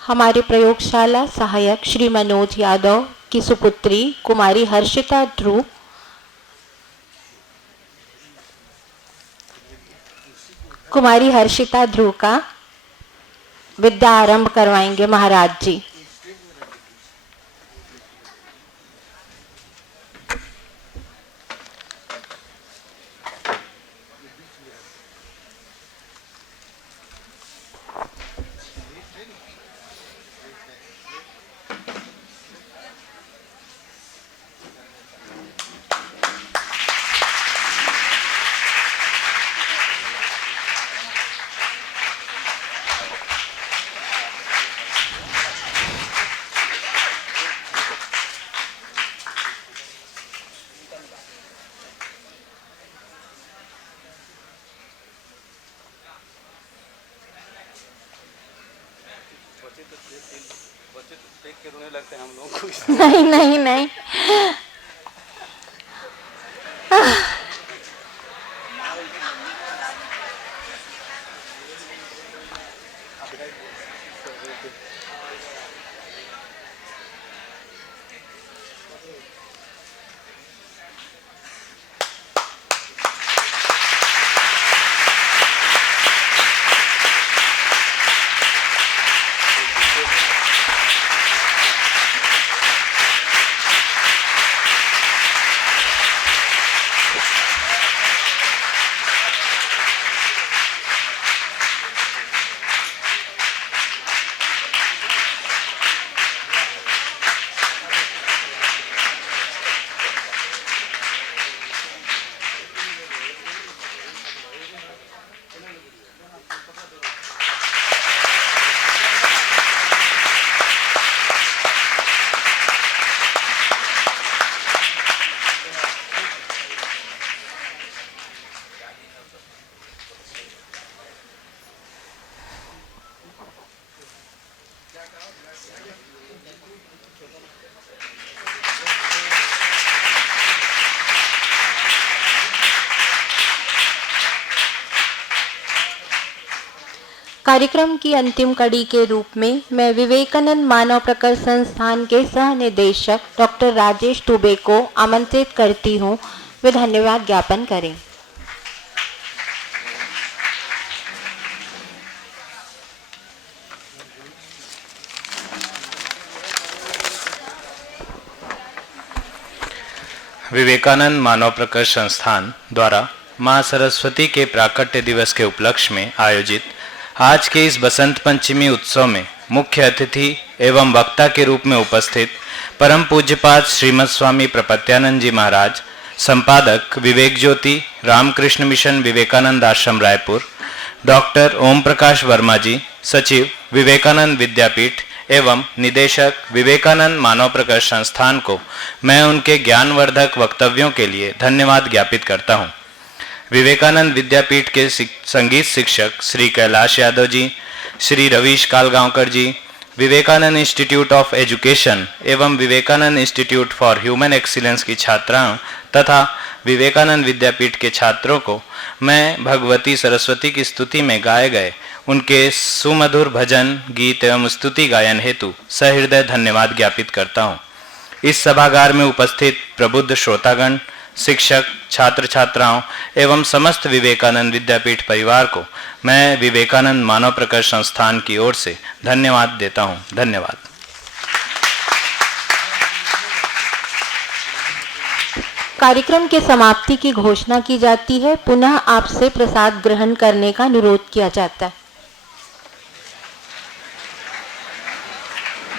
हमारे प्रयोगशाला सहायक श्री मनोज यादव की सुपुत्री कुमारी हर्षिता ध्रुव का विद्या आरंभ करवाएंगे महाराज जी। नहीं नहीं नहीं, कार्यक्रम की अंतिम कड़ी के रूप में मैं विवेकानंद मानव प्रकल्प संस्थान के सह निदेशक डॉक्टर राजेश दुबे को आमंत्रित करती हूँ। वे धन्यवाद ज्ञापन करें। विवेकानंद मानव प्रकल्प संस्थान द्वारा मां सरस्वती के प्राकट्य दिवस के उपलक्ष्य में आयोजित आज के इस बसंत पंचमी उत्सव में मुख्य अतिथि एवं वक्ता के रूप में उपस्थित परम पूज्यपाद श्रीमद स्वामी प्रपत्यानंद जी महाराज, संपादक विवेक ज्योति रामकृष्ण मिशन विवेकानंद आश्रम रायपुर, डॉक्टर ओम प्रकाश वर्मा जी, सचिव विवेकानंद विद्यापीठ एवं निदेशक विवेकानंद मानव प्रकल्प संस्थान को मैं उनके ज्ञानवर्धक वक्तव्यों के लिए धन्यवाद ज्ञापित करता हूँ। विवेकानंद विद्यापीठ के संगीत शिक्षक Shri Kailash Yadav ji, Shri Ravish Kalgaonkar ji, Vivekananda institute of education एवं Vivekananda institute for human excellence की छात्राओं तथा विवेकानंद विद्यापीठ के छात्रों को मैं भगवती सरस्वती की स्तुति में गाए गए उनके सुमधुर भजन गीत एवं स्तुति गायन हेतु सहृदय धन्यवाद ज्ञापित करता हूँ। इस सभागार में उपस्थित प्रबुद्ध श्रोतागण, शिक्षक, छात्र छात्राओं एवं समस्त विवेकानंद विद्यापीठ परिवार को मैं विवेकानंद मानव प्रकर्ष संस्थान की ओर से धन्यवाद देता हूँ। धन्यवाद। कार्यक्रम के समाप्ति की घोषणा की जाती है। पुनः आपसे प्रसाद ग्रहण करने का अनुरोध किया जाता है।